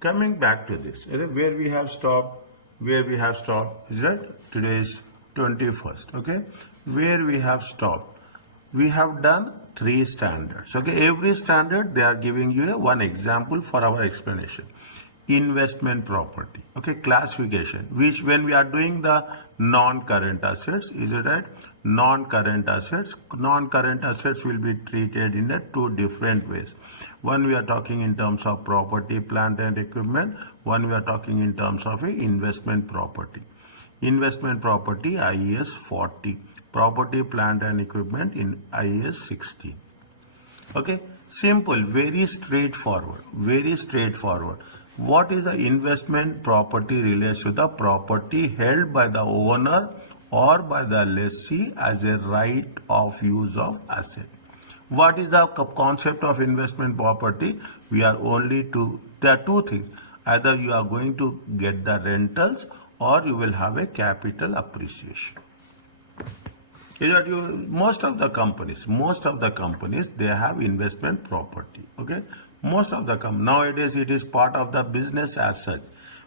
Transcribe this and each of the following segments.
Coming back to this, where we have stopped, is that today is 21st, okay? Where we have stopped, we have done 3 standards, okay? Every standard, they are giving you one example for our explanation. Investment property, okay? Classification, which when we are doing the non-current assets, is it right? Non-current assets will be treated in 2 different ways. One, we are talking in terms of property, plant and equipment. One, we are talking in terms of investment property. Investment property, IAS 40. Property, plant and equipment in IAS 16. Okay, simple, very straightforward, What is the investment property relates to the property held by the owner or by the lessee as a right of use of asset. What is the concept of investment property? There are 2 things. Either you are going to get the rentals or you will have a capital appreciation. Is that most of the companies, they have investment property. Okay. Nowadays it is part of the business as such.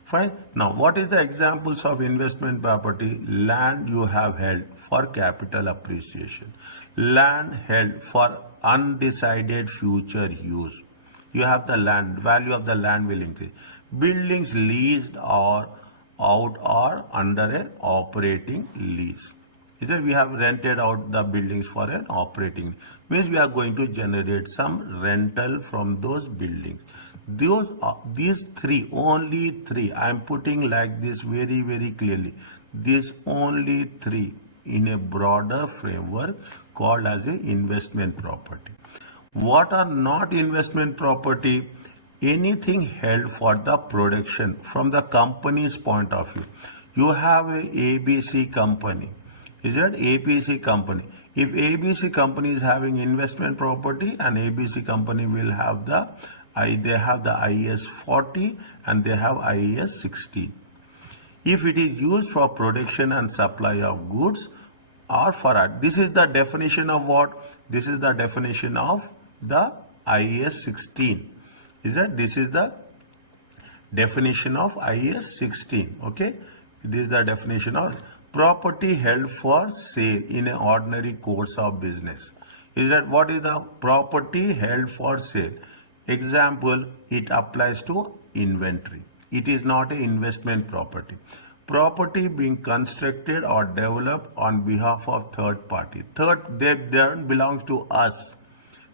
Fine. Now, what is the examples of investment property? Land you have held for capital appreciation. Land held for undecided future use. You have the land, value of the land will increase. Buildings leased or out or under an operating lease. We have rented out the buildings for an operating, means we are going to generate some rental from those buildings. These 3, only 3, I am putting like this very, very clearly. These only 3 in a broader framework called as a investment property. What are not investment property? Anything held for the production from the company's point of view. You have a ABC company. Is that ABC company? If ABC company is having investment property, and ABC company will have they have the IAS 40 and they have IAS 16. If it is used for production and supply of goods or for this is the definition of what? This is the definition of the IAS 16. Is that this is the definition of IAS 16? Okay, this is the definition of property held for sale in an ordinary course of business. Is that what is the property held for sale? Example, it applies to inventory. It is not an investment property. Property being constructed or developed on behalf of third party. They don't belong to us.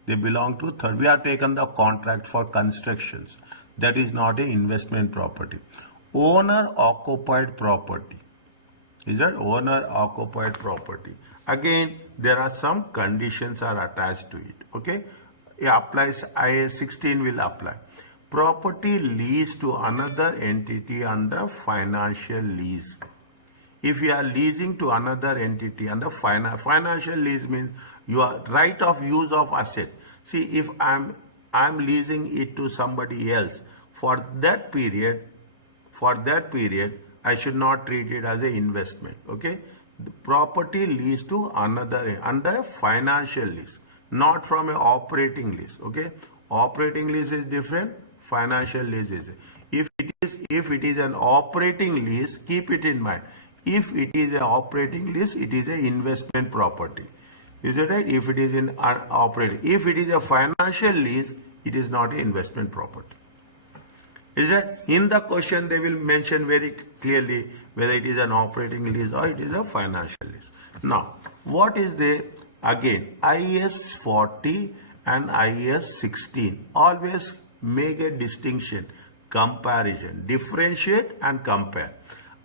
They belong to third. We have taken the contract for constructions. That is not an investment property. Owner occupied property. Is that owner occupied property? Again, there are some conditions are attached to it. Okay, it applies. IAS 16 will apply. Property leased to another entity under financial lease. If you are leasing to another entity under financial lease, means your right of use of asset. See, if I'm leasing it to somebody else for that period, I should not treat it as an investment. Okay, the property leased to another under a financial lease, not from an operating lease. Okay, operating lease is different. Financial lease is. If it is an operating lease, keep it in mind. If it is an operating lease, it is an investment property. Is it right? If it is in operating, if it is a financial lease, it is not an investment property. Is that in the question they will mention very clearly whether it is an operating lease or it is a financial lease. Now, what is the again IAS 40 and IAS 16? Always make a distinction, comparison, differentiate and compare.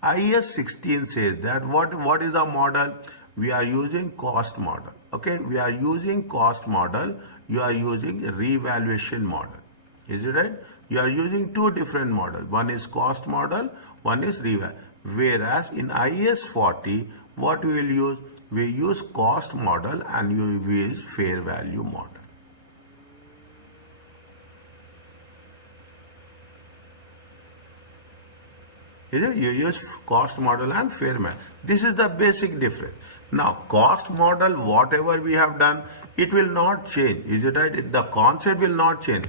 IAS 16 says that what is the model? We are using cost model. Okay, we are using cost model. You are using revaluation model. Is it right? You are using 2 different models. One is cost model, one is reval. Whereas in IAS 40, what we will use? We use cost model and you use fair value model. You use cost model and fair value. This is the basic difference. Now, cost model, whatever we have done, it will not change. Is it right? The concept will not change.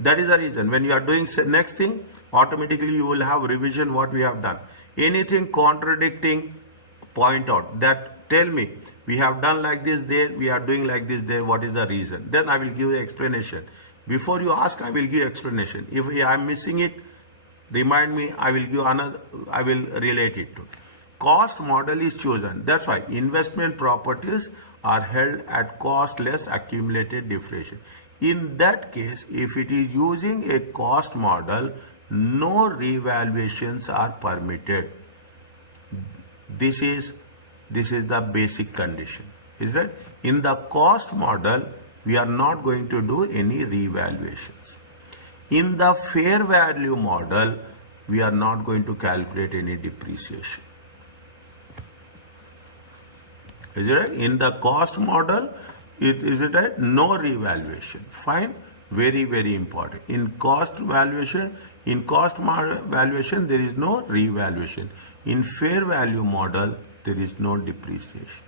That is the reason. When you are doing next thing, automatically you will have revision what we have done. Anything contradicting, point out that, tell me, we have done like this there, we are doing like this there, what is the reason? Then I will give the explanation. Before you ask, I will give explanation. If I am missing it, remind me, I will give another, I will relate it to. Cost model is chosen. That's why investment properties are held at cost less accumulated depreciation. In that case, if it is using a cost model, no revaluations are permitted. This is the basic condition. Is that in the cost model, we are not going to do any revaluations. In the fair value model, we are not going to calculate any depreciation. Is it right? In the cost model, is it right? No revaluation. Fine. Very, very important. In cost valuation, there is no revaluation. In fair value model, there is no depreciation.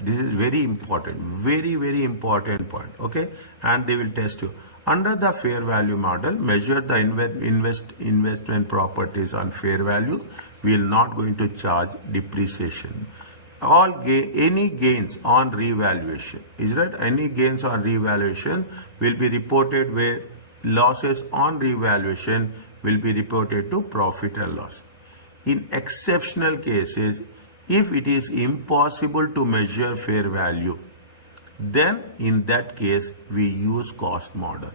This is very important, very, very important point. Okay, and they will test you. Under the fair value model, measure the investment properties on fair value. We are not going to charge depreciation. Any gains on revaluation, is right? Any gains on revaluation will be reported, where losses on revaluation will be reported to profit and loss. In exceptional cases, if it is impossible to measure fair value, then in that case we use cost model.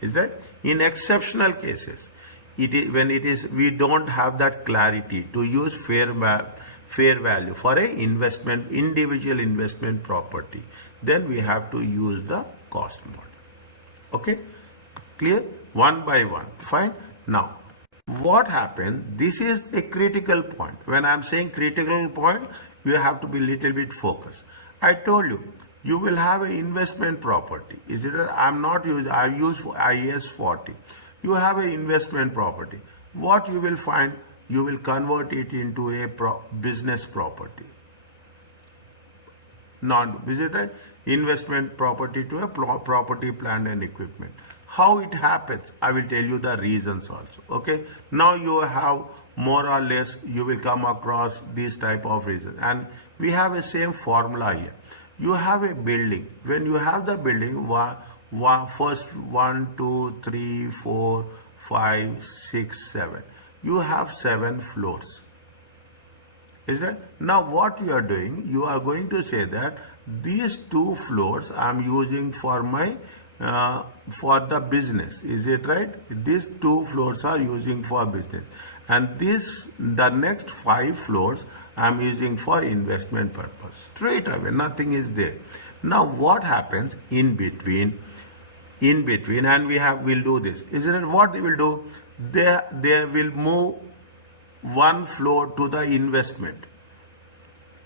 Is that? In exceptional cases, we don't have that clarity to use fair value for a individual investment property, then we have to use the cost model. Okay, clear? One by one. Fine. Now, what happens? This is a critical point. When I am saying critical point, you have to be little bit focused. I told you, you will have an investment property. Is it? I'm not using. I use IAS 40. You have an investment property. What you will find? You will convert it into a business property. Is it right? Investment property to a property, plant and equipment. How it happens, I will tell you the reasons also. Okay. Now you have more or less, you will come across these type of reasons, and we have a same formula here. You have a building. When you have the building, first 1, 2, 3, 4, 5, 6, 7. You have 7 floors. Is that? Now what you are doing, you are going to say that these 2 floors I am using for my for the business. Is it right? These 2 floors are using for business, and the next 5 floors I am using for investment purpose. Straight away, nothing is there. Now what happens in between, and we'll do this. Isn't it? What they will do? They will move 1 floor to the investment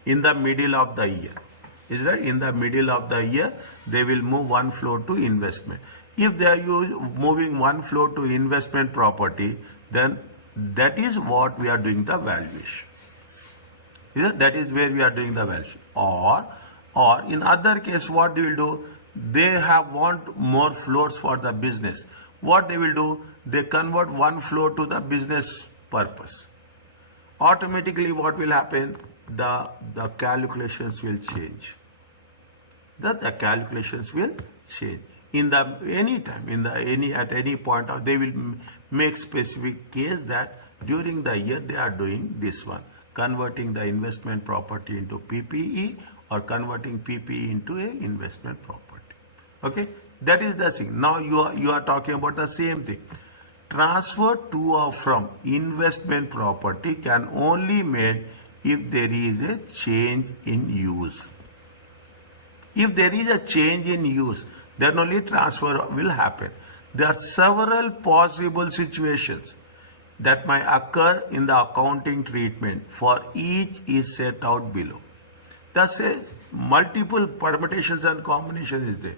in the middle of the year. Is right? In the middle of the year, they will move 1 floor to investment. If they are moving 1 floor to investment property, then that is what we are doing the valuation. That is where we are doing the valuation. Or in other case, what they will do? They want more floors for the business. What they will do? They convert 1 floor to the business purpose. Automatically, what will happen? The calculations will change. The calculations will change. At any point of, they will make specific case that during the year they are doing this one, converting the investment property into PPE or converting PPE into a investment property. Okay, that is the thing. Now you are talking about the same thing. Transfer to or from investment property can only made if there is a change in use. If there is a change in use, then only transfer will happen. There are several possible situations that might occur in the accounting treatment. For each is set out below. Thus, multiple permutations and combinations is there.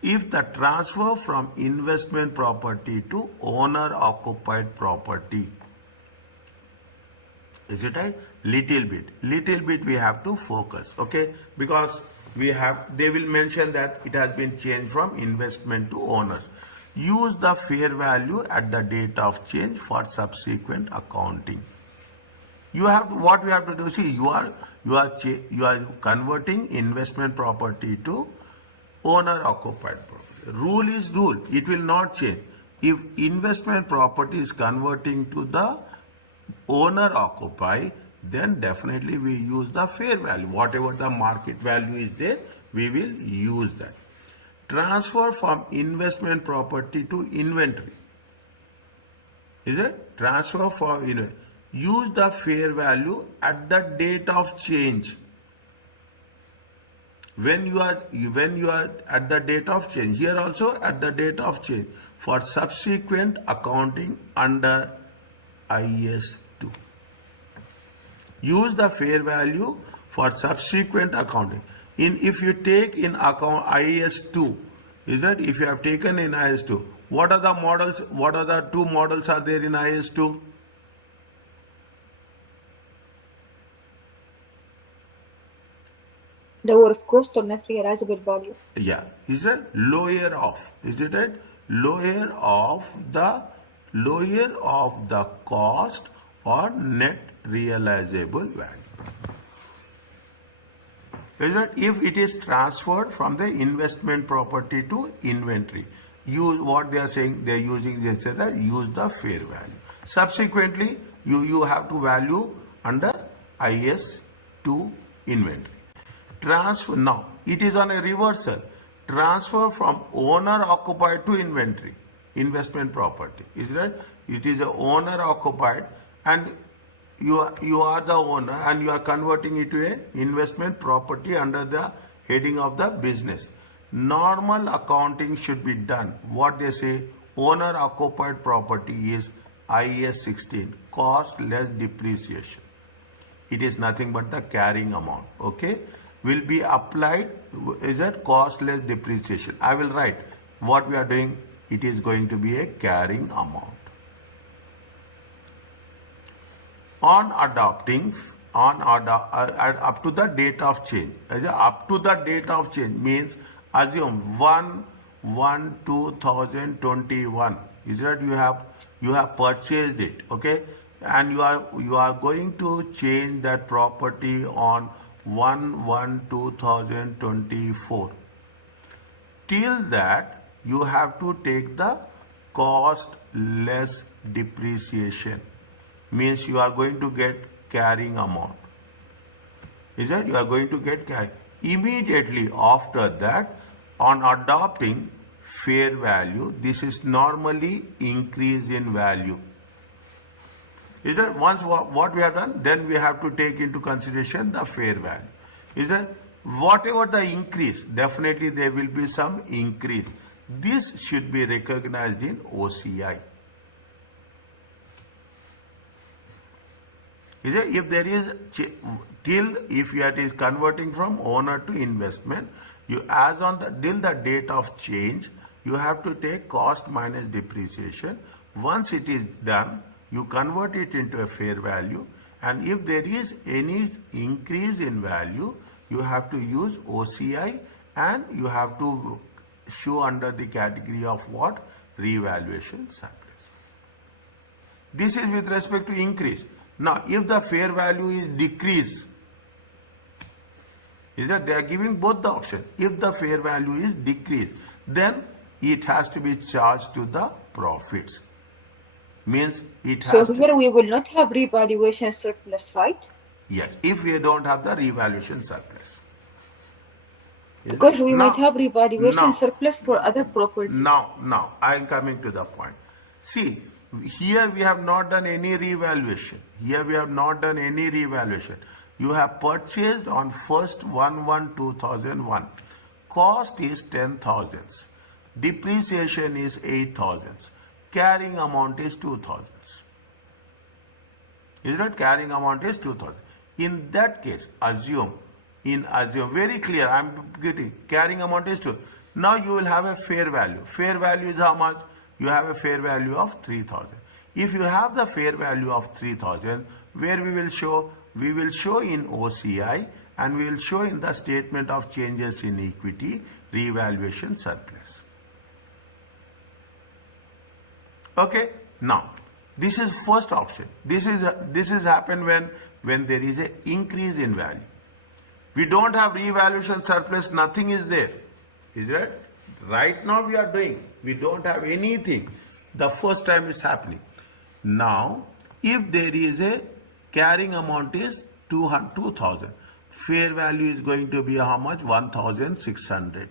If the transfer from investment property to owner occupied property, is it right? Little bit we have to focus. Okay, because they will mention that it has been changed from investment to owners. Use the fair value at the date of change for subsequent accounting. What we have to do, see, you are converting investment property to owner occupied property. Rule is rule, it will not change. If investment property is converting to the owner occupied, then definitely we use the fair value. Whatever the market value is there, we will use that. Transfer from investment property to inventory. Is it? Transfer from inventory. Use the fair value at the date of change. When you are at the date of change, here also at the date of change for subsequent accounting under IAS 2. Use the fair value for subsequent accounting. If you take in account IAS 2, is that if you have taken in IAS 2, what are the models? What are the two models are there in IAS 2? Lower of cost or net realizable value. Yeah, is it lower of? Is it right? Lower of the cost or net realizable value. Is that if it is transferred from the investment property to inventory, use what they are saying, they are using, they say that use the fair value. Subsequently, you have to value under IAS 2 inventory. Transfer, now it is on a reversal. Transfer from owner occupied to inventory, investment property. Is that it is a owner occupied and you are the owner and you are converting it to an investment property under the heading of the business. Normal accounting should be done. What they say, owner occupied property is IAS 16, cost less depreciation. It is nothing but the carrying amount. Okay, will be applied, is that cost less depreciation. I will write what we are doing. It is going to be a carrying amount. Up to the date of change. Up to the date of change means assume 1/1/2021. Is that you have purchased it, okay, and you are going to change that property on 1/1/2024. Till that you have to take the cost less depreciation. Means you are going to get carrying amount. Is that you are going to get carry. Immediately after that, on adopting fair value, this is normally increase in value. Is that once what we have done, then we have to take into consideration the fair value. Is that whatever the increase, definitely there will be some increase. This should be recognized in OCI. Is it, if there is if it is converting from owner to investment, you as on till the date of change, you have to take cost minus depreciation. Once it is done, you convert it into a fair value, and if there is any increase in value, you have to use OCI and you have to show under the category of what? Revaluation surplus. This is with respect to increase. Now, if the fair value is decrease, is that they are giving both the option. If the fair value is decreased, then it has to be charged to the profits. Means it has. So here we will not have revaluation surplus, right? Yes, if we don't have the revaluation surplus. Because we might have revaluation surplus for other properties. Now, I am coming to the point. See, here we have not done any revaluation. Here we have not done any revaluation. You have purchased on 1st 1/1/2001. Cost is 10,000. Depreciation is 8,000. Carrying amount is 2,000. Is that carrying amount is 2,000? In that case, assume very clear. I am getting carrying amount is 2. Now you will have a fair value. Fair value is how much? You have a fair value of 3,000. If you have the fair value of 3,000, where we will show? We will show in OCI and we will show in the statement of changes in equity revaluation surplus. Okay, now this is first option. This is happen when there is a increase in value. We don't have revaluation surplus, nothing is there. Is it? Right now we are doing, we don't have anything. The first time it's happening. Now, if there is a carrying amount is 2,000, fair value is going to be how much? 1,600.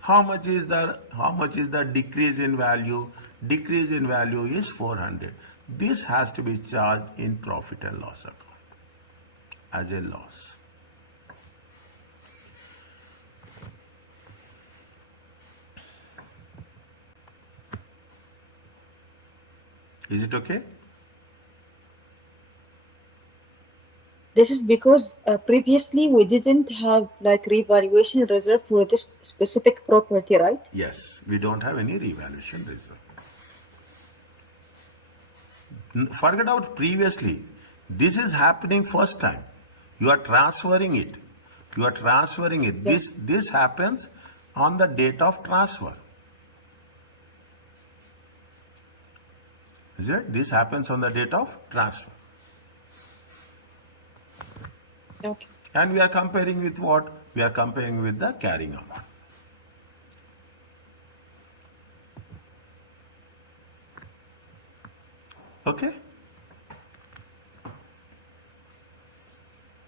How much is the decrease in value? Decrease in value is 400. This has to be charged in profit and loss account as a loss. Is it okay? This is because previously we didn't have like revaluation reserve for this specific property, right? Yes, we don't have any revaluation reserve. Forget about previously. This is happening first time. You are transferring it. You are transferring it. Yes. This happens on the date of transfer. Is it? This happens on the date of transfer. Okay. And we are comparing with what? We are comparing with the carrying amount. Okay?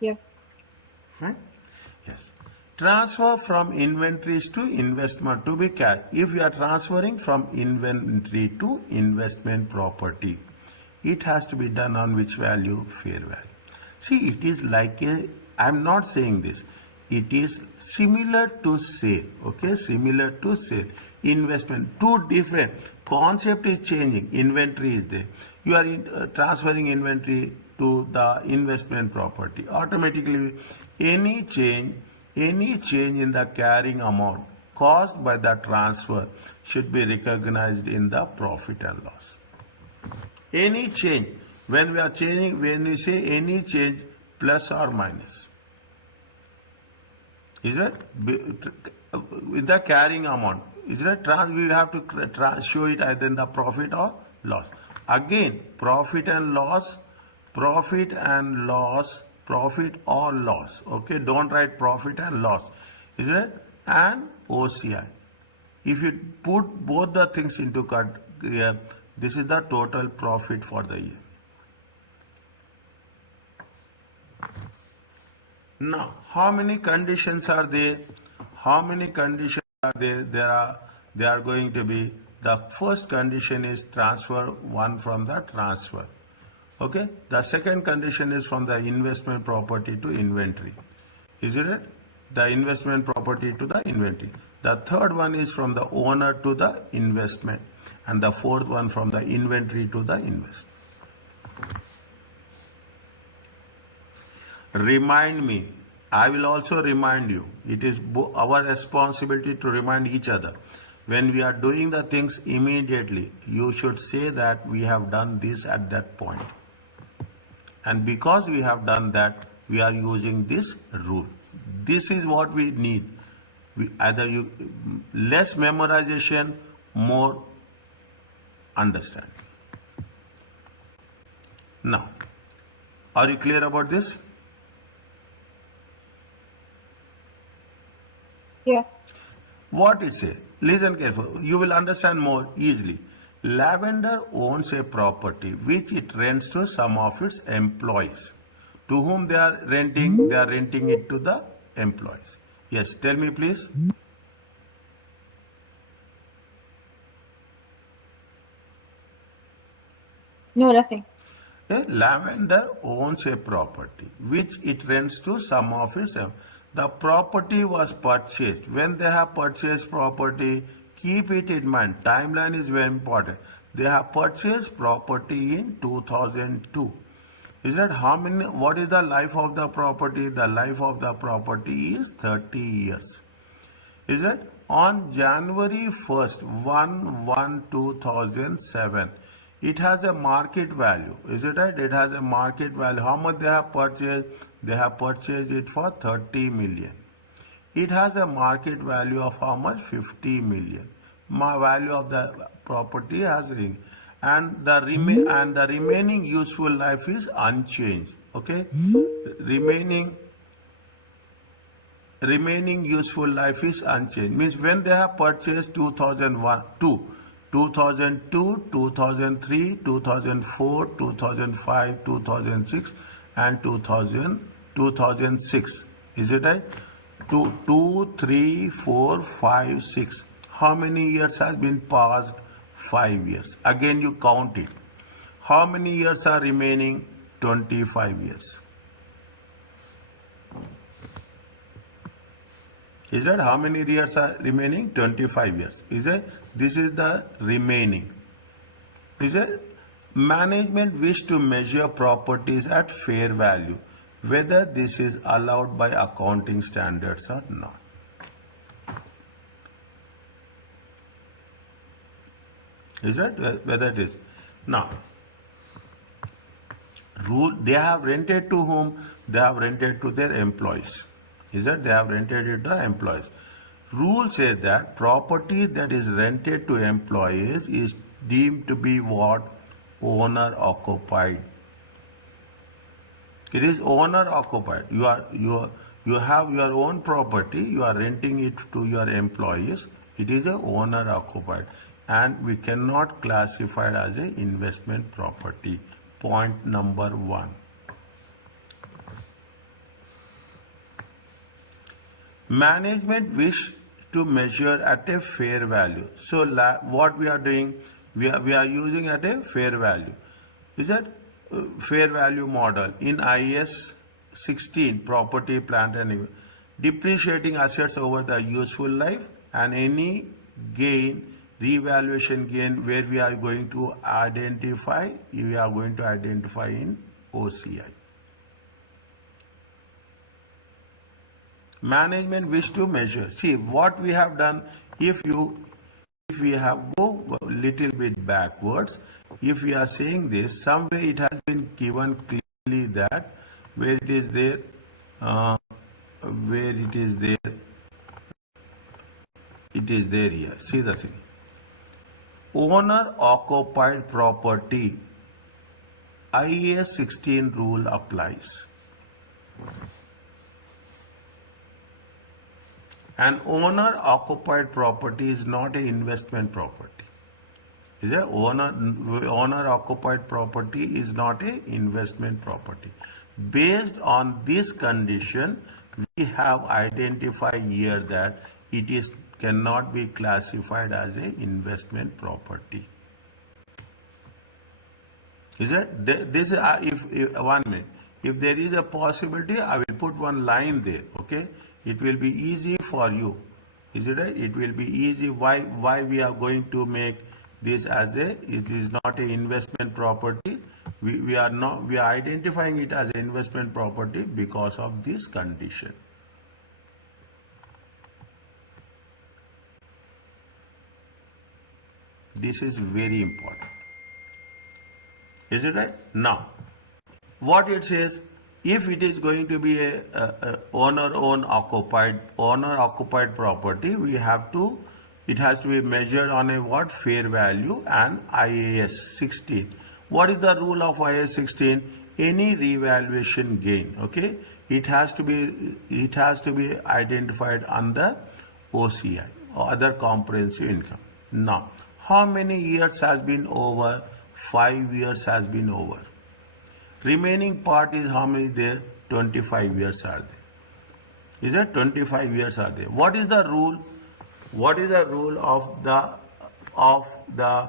Yeah. Right? Yes. Transfer from inventories to investment to be carried. If we are transferring from inventory to investment property, it has to be done on which value? Fair value. See, it is like a, I'm not saying this. It is similar to sale. Okay, similar to sale. Investment, two different. Concept is changing. Inventory is there. You are transferring inventory to the investment property. Automatically, any change in the carrying amount caused by the transfer should be recognized in the profit and loss. Any change, when we are changing, when we say any change plus or minus, is it with the carrying amount? Is it we have to show it either in the profit or loss. Again, profit and loss, profit or loss. Okay, don't write profit and loss. Is it? And OCI. If you put both the things into cut here, this is the total profit for the year. Now, how many conditions are there? How many conditions are there? They are going to be, the first condition is transfer one from the transfer. Okay. The second condition is from the investment property to inventory. Is it? The investment property to the inventory. The third one is from the owner to the investment. And the fourth one from the inventory to the investment. Remind me. I will also remind you. It is our responsibility to remind each other. When we are doing the things immediately, you should say that we have done this at that point. And because we have done that, we are using this rule. This is what we need. Less memorization, more understanding. Now, are you clear about this? Yeah. What it says? Listen carefully. You will understand more easily. Lavender owns a property which it rents to some of its employees. To whom they are renting? They are renting it to the employees. Yes, tell me please. No, nothing. Lavender owns a property which it rents to some of its employees. The property was purchased. When they have purchased property, keep it in mind. Timeline is very important. They have purchased property in 2002. Is that how many? What is the life of the property? The life of the property is 30 years. Is it? On January 1st, 1/1/2007, it has a market value. Is it right? It has a market value. How much they have purchased? They have purchased it for 30 million. It has a market value of how much? 50 million. My value of the property has ring, and the remaining useful life is unchanged. Okay, remaining useful life is unchanged. Means when they have purchased 2002, 2003, 2004, 2005, 2006, and 2006. Is it right? 2, 3, 4, 5, 6. How many years has been passed? 5 years. Again you count it. How many years are remaining? 25 years. Is that how many years are remaining? 25 years. Is it? This is the remaining. Is it? Management wish to measure properties at fair value, whether this is allowed by accounting standards or not. Is that whether it is? Now, rule, they have rented to whom? They have rented to their employees. Is that they have rented it to employees. Rule says that property that is rented to employees is deemed to be what? Owner occupied. It is owner occupied. You have your own property, you are renting it to your employees. It is a owner occupied, and we cannot classify it as an investment property. Point number 1. Management wish to measure at a fair value. So what we are doing, we are using at a fair value. Is that fair value model in IAS 16, property, plant and depreciating assets over the useful life, and any gain, revaluation gain, where we are going to identify in OCI. Management wish to measure. See what we have done. If we have go a little bit backwards, if we are saying this, somewhere it has been given clearly that where it is there, it is there here. See the thing. Owner occupied property, IAS 16 rule applies. An owner occupied property is not an investment property. Is a owner occupied property is not an investment property. Based on this condition, we have identified here that it cannot be classified as an investment property. Is it? This is if 1 minute. If there is a possibility, I will put one line there. Okay. It will be easy for you. Is it right? It will be easy. Why we are going to make this as it is not an investment property. We are identifying it as an investment property because of this condition. This is very important. Is it right? Now, what it says, if it is going to be a owner-occupied property, it has to be measured on a what? Fair value and IAS 16. What is the rule of IAS 16? Any revaluation gain, okay? It has to be identified under OCI, or other comprehensive income. Now, how many years has been over? 5 years has been over. Remaining part is how many there? 25 years are there. Is it 25 years are there? What is the rule? What is the rule of the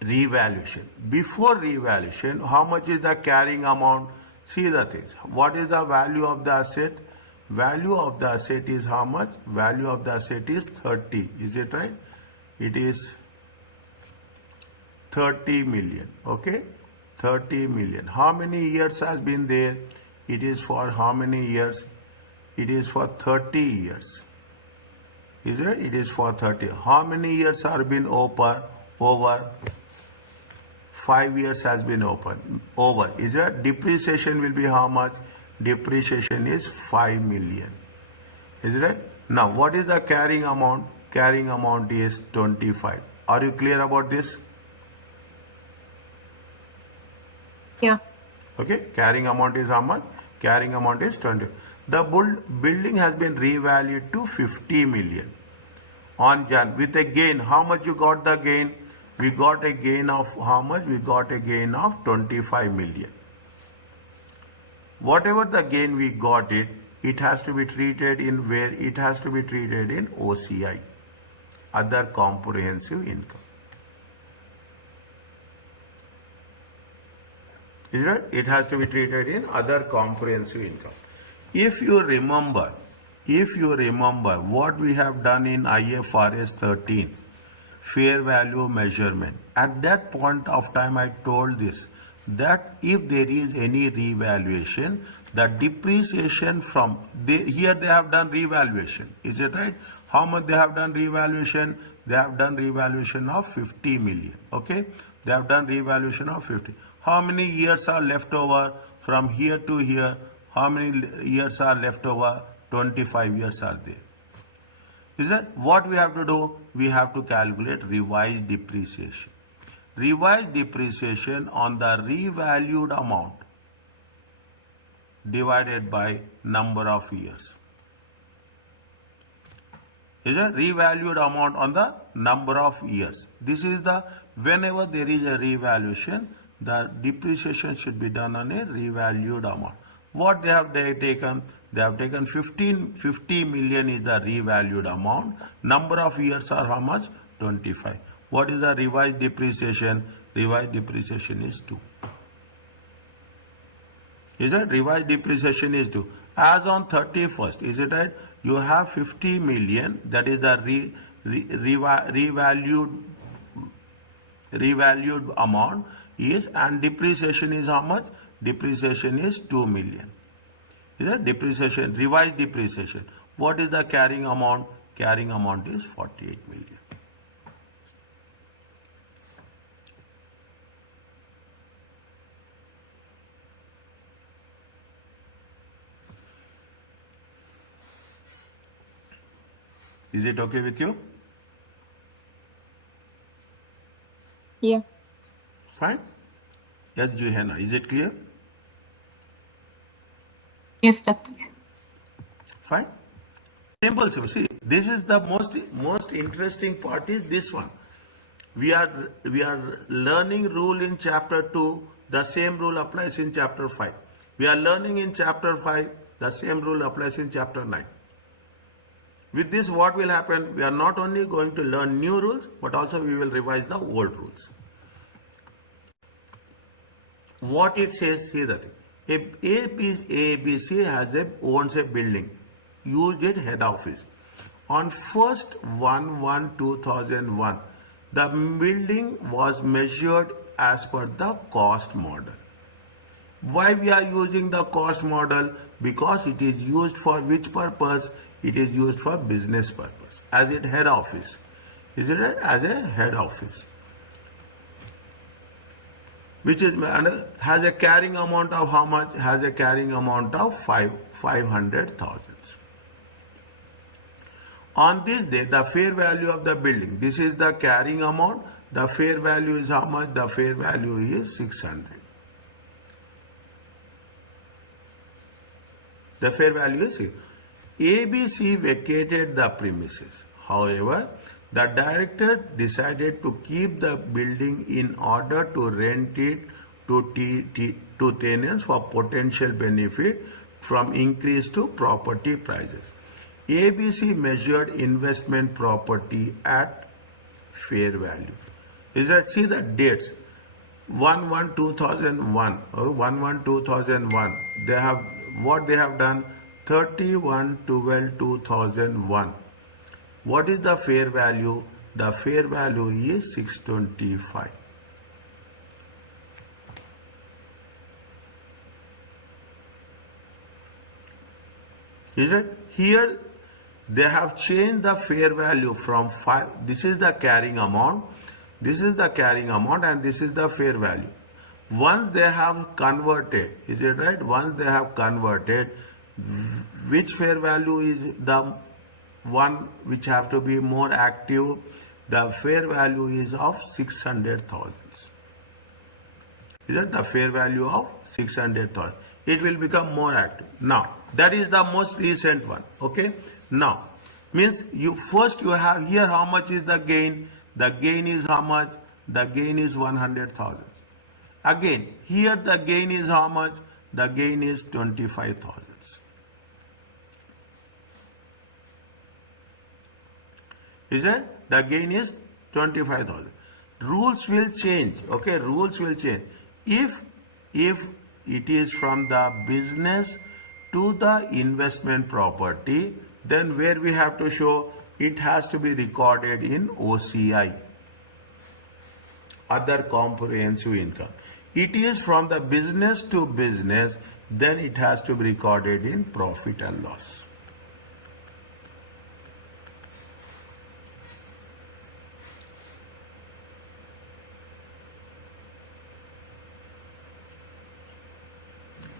revaluation? Before revaluation, how much is the carrying amount? See the things. What is the value of the asset? Value of the asset is how much? Value of the asset is 30. Is it right? It is 30 million. Okay. 30 million. How many years has been there? It is for how many years? It is for 30 years. Is it? It is for 30. How many years are been over? 5 years has been over. Is it? Depreciation will be how much? depreciation is 5 million. Is it right? Now, what is the carrying amount? Carrying amount is 25. Are you clear about this? Yeah. Okay, carrying amount is how much? Carrying amount is 20. The building has been revalued to 50 million on Jan with a gain. How much you got the gain? We got a gain of how much? We got a gain of 25 million. Whatever the gain we got it has to be treated in where? It has to be treated in OCI, other comprehensive income. Is it? It has to be treated in other comprehensive income. If you remember what we have done in IFRS 13, fair value measurement, at that point of time I told this, that if there is any revaluation, the depreciation from, here they have done revaluation, is it right? How much they have done revaluation? They have done revaluation of 50 million, okay? They have done revaluation of 50. How many years are left over from here to here? How many years are left over? 25 years are there. Is that what we have to do? We have to calculate revised depreciation. Revised depreciation on the revalued amount divided by number of years. Is a revalued amount on the number of years. This is the, whenever there is a revaluation, the depreciation should be done on a revalued amount. What they have taken? They have taken 50 million is the revalued amount. Number of years are how much? 25. What is the revised depreciation? Revised depreciation is 2. Is it? Revised depreciation is 2. As on 31st, is it right? You have 50 million, that is the revalued amount is, and depreciation is how much? Depreciation is 2 million. Is that depreciation, revised depreciation? What is the carrying amount? Carrying amount is 48 million. Is it okay with you? Yeah. Fine. Yes, Juhana, is it clear? Yes, doctor. Fine. Simple. See, this is the most interesting part is this one. We are learning rule in chapter 2. The same rule applies in chapter 5. We are learning in chapter 5. The same rule applies in chapter 9. With this, what will happen? We are not only going to learn new rules, but also we will revise the old rules. What it says here, that ABC owns a building, used it head office. On 1st 1/1/2001, the building was measured as per the cost model. Why we are using the cost model? Because it is used for which purpose? It is used for business purpose, as a head office. Is it right? As a head office, which is has a carrying amount of how much? Has a carrying amount of 500,000. On this day, the fair value of the building, this is the carrying amount. The fair value is how much? The fair value is 600. The fair value is 600. ABC vacated the premises. However, the director decided to keep the building in order to rent it to tenants for potential benefit from increase to property prices. ABC measured investment property at fair value. Is that, see the dates, 1/1/2001 or 1/1/2001. They have, what they have done, 31/12/2001. What is the fair value? The fair value is 625. Is it? Here they have changed the fair value from 5. This is the carrying amount. This is the carrying amount and this is the fair value. Once they have converted, is it right? Once they have converted, which fair value is the one which have to be more active? The fair value is of 600,000. Is it the fair value of 600,000? It will become more active. Now, that is the most recent one. Okay. Now, means you first you have here how much is the gain? The gain is how much? The gain is 100,000. Again, here the gain is how much? The gain is 25,000. Is it? The gain is 25,000. Rules will change. Okay, rules will change. If it is from the business to the investment property, then where we have to show it has to be recorded in OCI, other comprehensive income. It is from the business to business, then it has to be recorded in profit and loss.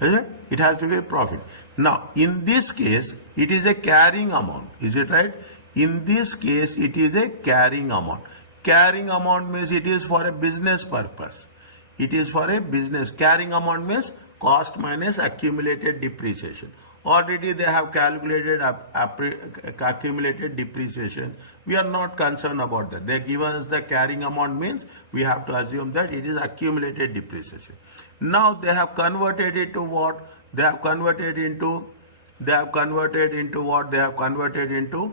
Is it? It has to be a profit. Now, in this case, it is a carrying amount. Is it right? In this case, it is a carrying amount. Carrying amount means it is for a business purpose. It is for a business. Carrying amount means cost minus accumulated depreciation. Already they have calculated accumulated depreciation. We are not concerned about that. They give us the carrying amount means we have to assume that it is accumulated depreciation. Now they have converted it to what? They have converted into what? They have converted into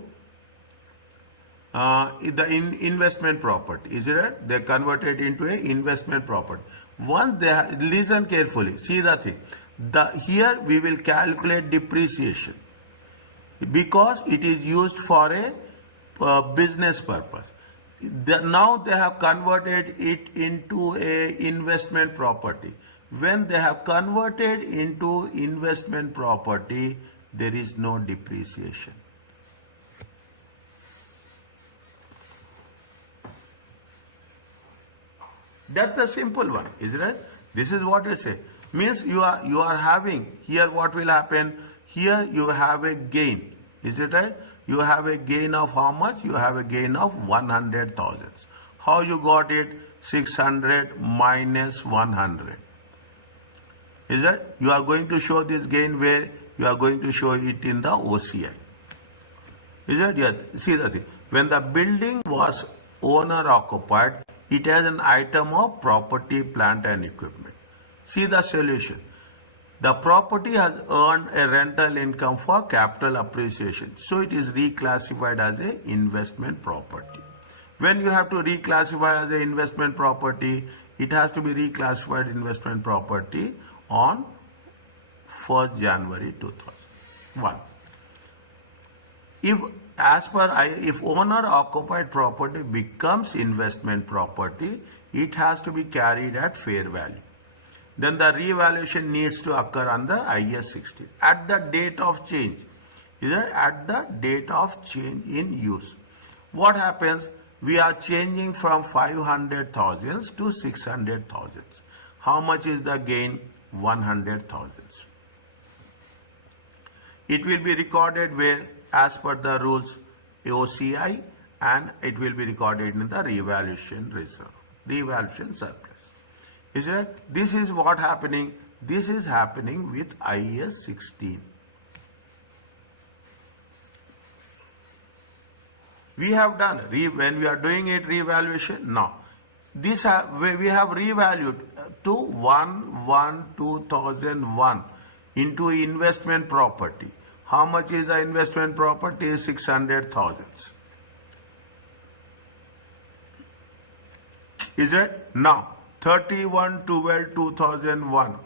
investment property. Is it right? They converted into a investment property. Once they have, listen carefully, see the thing. Here we will calculate depreciation because it is used for a business purpose. Now they have converted it into a investment property. When they have converted into investment property, there is no depreciation. That's the simple one, isn't it? This is what you say. Means you are having here what will happen? Here you have a gain. Is it right? You have a gain of how much? You have a gain of 100,000. How you got it? 600 minus 100. Is that? You are going to show this gain where? You are going to show it in the OCI. Is that? Yes. See the thing. When the building was owner occupied, it has an item of property, plant and equipment. See the solution. The property has earned a rental income for capital appreciation. So it is reclassified as an investment property. When you have to reclassify as an investment property, it has to be reclassified investment property on 1st January 2001. If owner occupied property becomes investment property, it has to be carried at fair value. Then the revaluation needs to occur under IS 16 at the date of change. At the date of change in use. What happens? We are changing from 500,000 to 600,000. How much is the gain? 100,000. It will be recorded where? As per the rules OCI, and it will be recorded in the revaluation reserve, revaluation surplus. Is it? This is what happening. This is happening with IS 16. We have done when we are doing it revaluation. Now, we have revalued to 1/1/2001 into investment property. How much is the investment property? 600,000. Is it? Now, 31/12/2001.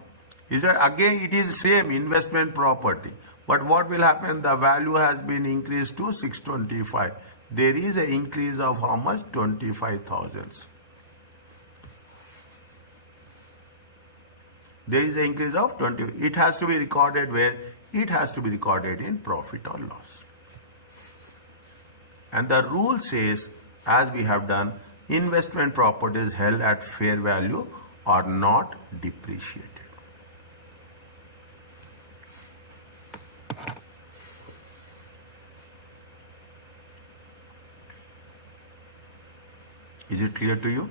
Is that again it is same investment property, but what will happen? The value has been increased to 625. There is an increase of how much? 25,000. There is an increase of 20. It has to be recorded where? It has to be recorded in profit or loss. And the rule says, as we have done, investment property is held at fair value are not depreciated. Is it clear to you?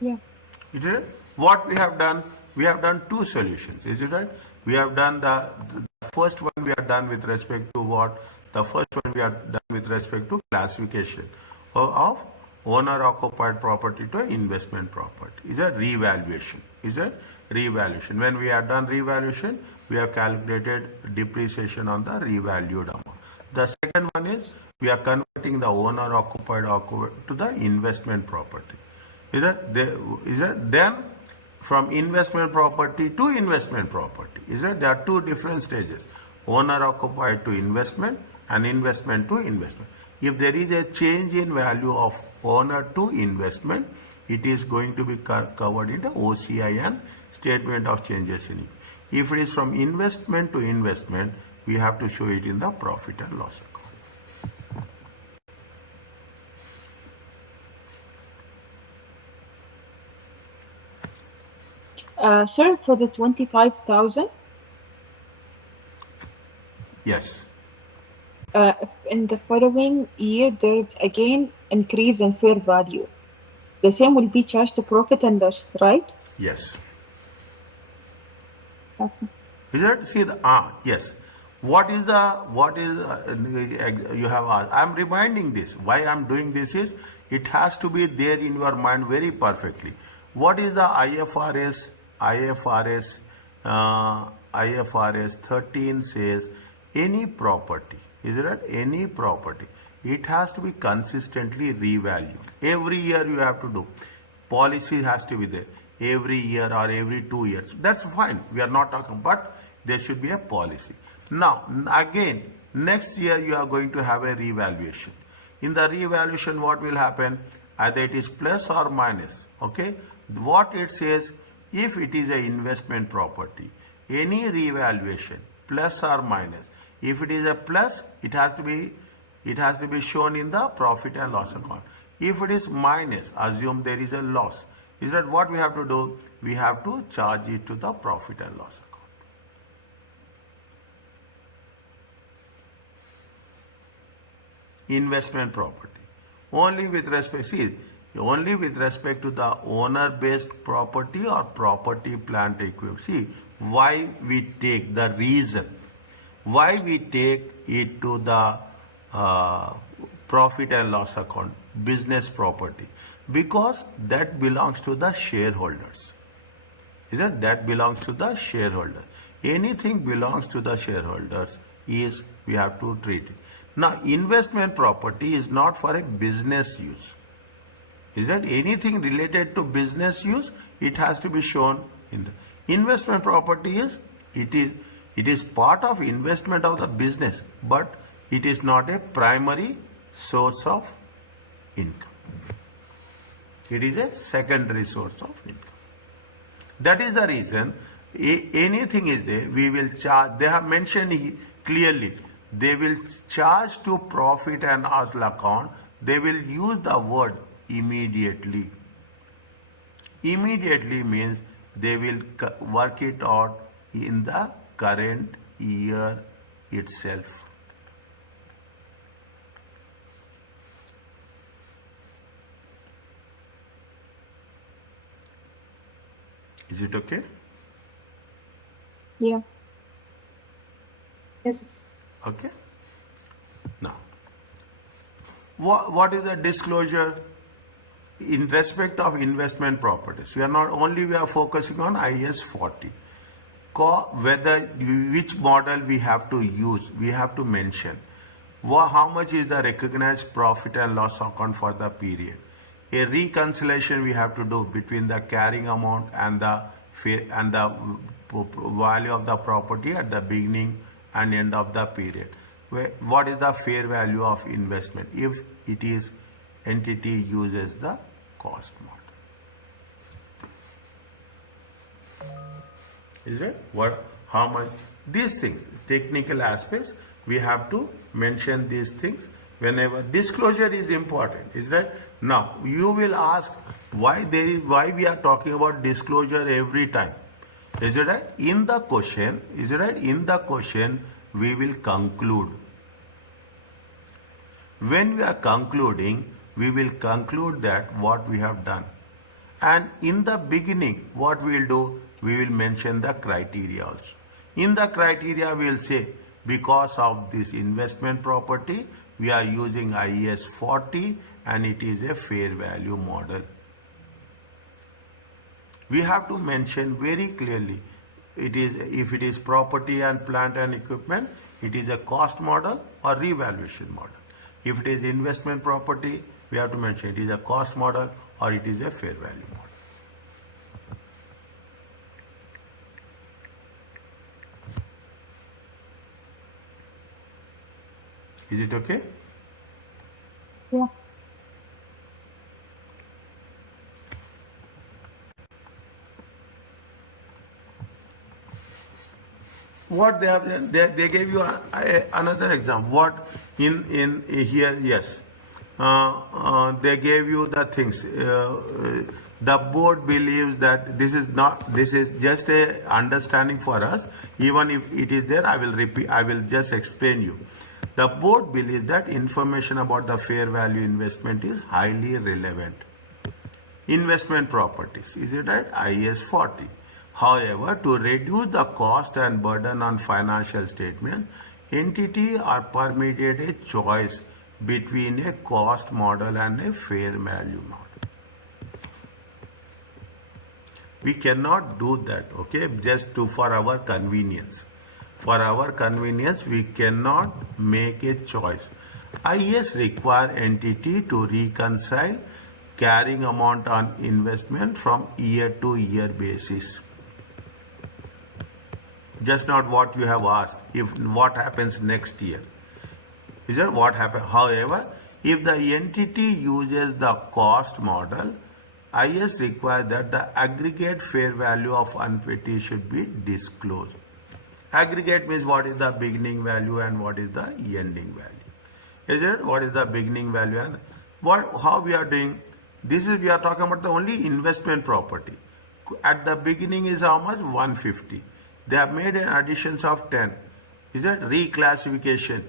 Yeah. Is it? What we have done? We have done two solutions. Is it right? We have done the first one we are done with respect to what? The first one we are done with respect to classification of owner occupied property to investment property. Is a revaluation. Is a revaluation. When we have done revaluation, we have calculated depreciation on the revalued amount. The second one is we are converting the owner occupied to the investment property. Is it then from investment property to investment property? Is it? There are two different stages: owner occupied to investment and investment to investment. If there is a change in value of owner to investment, it is going to be covered in the OCI and statement of changes in it. If it is from investment to investment, we have to show it in the profit and loss account. Sir, for the 25,000, Yes. If in the following year there is again increase in fair value, the same will be charged to profit and loss, right? Yes. Okay. Is it? See the yes. What is you have asked? I am reminding this. Why I am doing this is it has to be there in your mind very perfectly. What is the IFRS 13 says any property. Is it right? Any property. It has to be consistently revalued. Every year you have to do. Policy has to be there. Every year or every 2 years. That's fine. We are not talking, but there should be a policy. Now, again, next year you are going to have a revaluation. In the revaluation, what will happen? Either it is plus or minus. Okay. What it says, if it is an investment property, any revaluation, plus or minus. If it is a plus, it has to be shown in the profit and loss account. If it is minus, assume there is a loss. Is that what we have to do? We have to charge it to the profit and loss account. Investment property. Only with respect to the owner based property or property plant equipment. See, why we take the reason. Why we take it to the profit and loss account, business property? Because that belongs to the shareholders. Isn't that belongs to the shareholders? Anything belongs to the shareholders is we have to treat it. Now, investment property is not for a business use. Is that anything related to business use? It has to be shown in the investment property it is part of investment of the business, but it is not a primary source of income. It is a secondary source of income. That is the reason anything is there, we will charge. They have mentioned clearly, they will charge to profit and loss account. They will use the word immediately. Immediately means they will work it out in the current year itself. Is it okay? Yeah. Yes. Okay. Now, what is the disclosure in respect of investment properties? We are focusing on IS 40. Whether which model we have to use, we have to mention how much is the recognized profit and loss account for the period. A reconciliation we have to do between the carrying amount and the value of the property at the beginning and end of the period. What is the fair value of investment if it is entity uses the cost model? Is it? How much? These things, technical aspects, we have to mention these things Whenever disclosure is important, is that now you will ask why we are talking about disclosure every time. Is it right? In the question, is it right? In the question, we will conclude. When we are concluding, we will conclude that what we have done. And in the beginning, what we will do, we will mention the criteria also. In the criteria, we will say, because of this investment property, we are using IAS 40 and it is a fair value model. We have to mention very clearly, if it is property and plant and equipment, it is a cost model or revaluation model. If it is investment property, we have to mention it is a cost model or it is a fair value model. Is it okay? Yeah. What they have done, they gave you another example. What in here, yes, they gave you the things. The board believes that this is just a understanding for us. Even if it is there, I will repeat. I will just explain you. The board believes that information about the fair value investment is highly relevant. Investment properties, is it right? IAS 40. However, to reduce the cost and burden on financial statement, entities are permitted a choice between a cost model and a fair value model. We cannot do that, okay, for our convenience. For our convenience, we cannot make a choice. IAS require entity to reconcile carrying amount on investment from year to year basis. Just not what you have asked, if what happens next year. Is that what happens? However, if the entity uses the cost model, IAS requires that the aggregate fair value of annuity should be disclosed. Aggregate means what is the beginning value and what is the ending value. Is it? What is the beginning value and how we are doing? We are talking about the only investment property. At the beginning is how much? 150. They have made an additions of 10. Is that reclassification?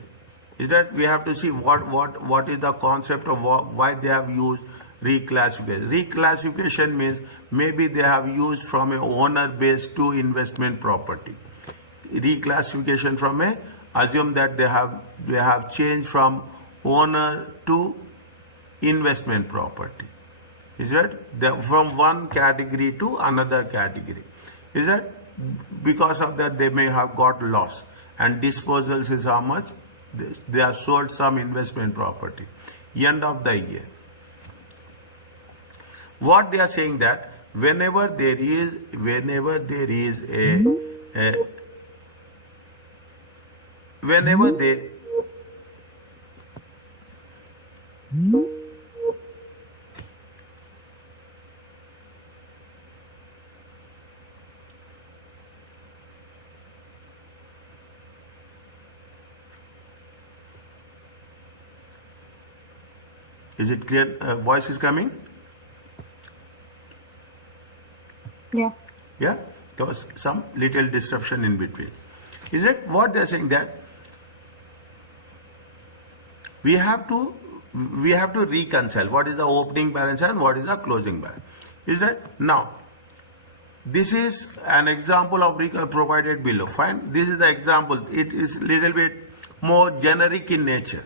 Is that we have to see what is the concept of why they have used reclassification. Reclassification means maybe they have used from a owner base to investment property. Reclassification from assume that they have changed from owner to investment property. Is that from one category to another category? Is that because of that they may have got loss, and disposals is how much they have sold some investment property. End of the year. What they are saying that whenever there is whenever they Is it clear? Voice is coming? Yeah. Yeah? There was some little disruption in between. Is it what they're saying that we have to reconcile what is the opening balance and what is the closing balance. Is that now? This is an example of provided below. Fine. This is the example. It is little bit more generic in nature.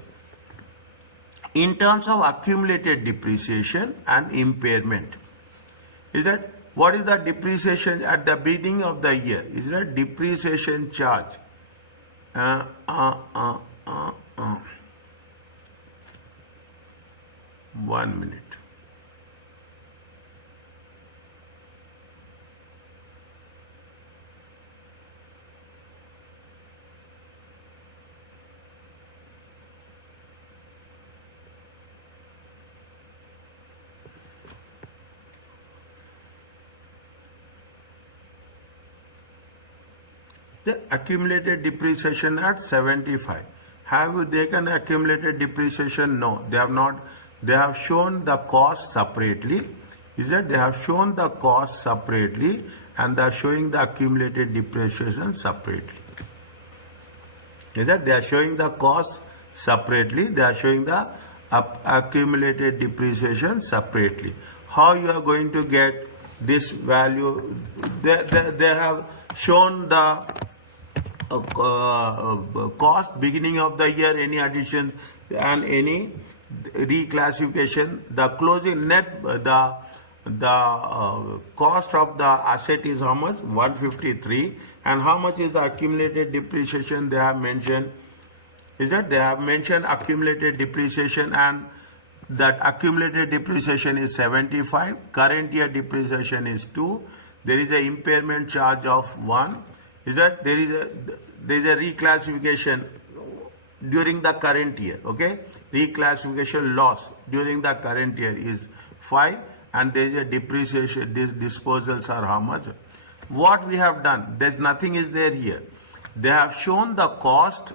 In terms of accumulated depreciation and impairment, is that what is the depreciation at the beginning of the year? Is that depreciation charge? 1 minute. The accumulated depreciation at 75 Have you taken accumulated depreciation? No, they have not. They have shown the cost separately. Is that they have shown the cost separately and they are showing the accumulated depreciation separately. Is that they are showing the cost separately, they are showing the accumulated depreciation separately. How you are going to get this value? They have shown the cost beginning of the year, any addition and any reclassification. The closing net, the cost of the asset is how much? 153. And how much is the accumulated depreciation? They have mentioned, is that they have mentioned accumulated depreciation, and that accumulated depreciation is 75. Current year depreciation is 2. There is an impairment charge of 1. Is that there is a reclassification during the current year. Okay, reclassification loss during the current year is 5, and there is a depreciation. These disposals are how much? What we have done, there's nothing is there here. They have shown the cost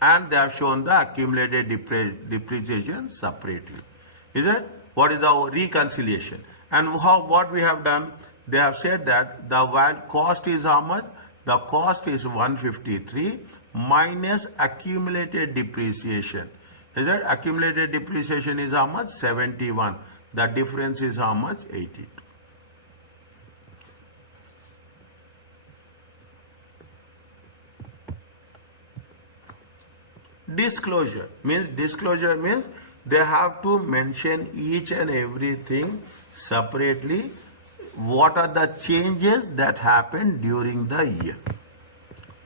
and they have shown the accumulated depreciation separately. Is it? What is the reconciliation? And what we have done, they have said that the cost is how much? The cost is 153 minus accumulated depreciation. Is it? Accumulated depreciation is how much? 71. The difference is how much? 82. Disclosure means they have to mention each and everything separately. What are the changes that happened during the year?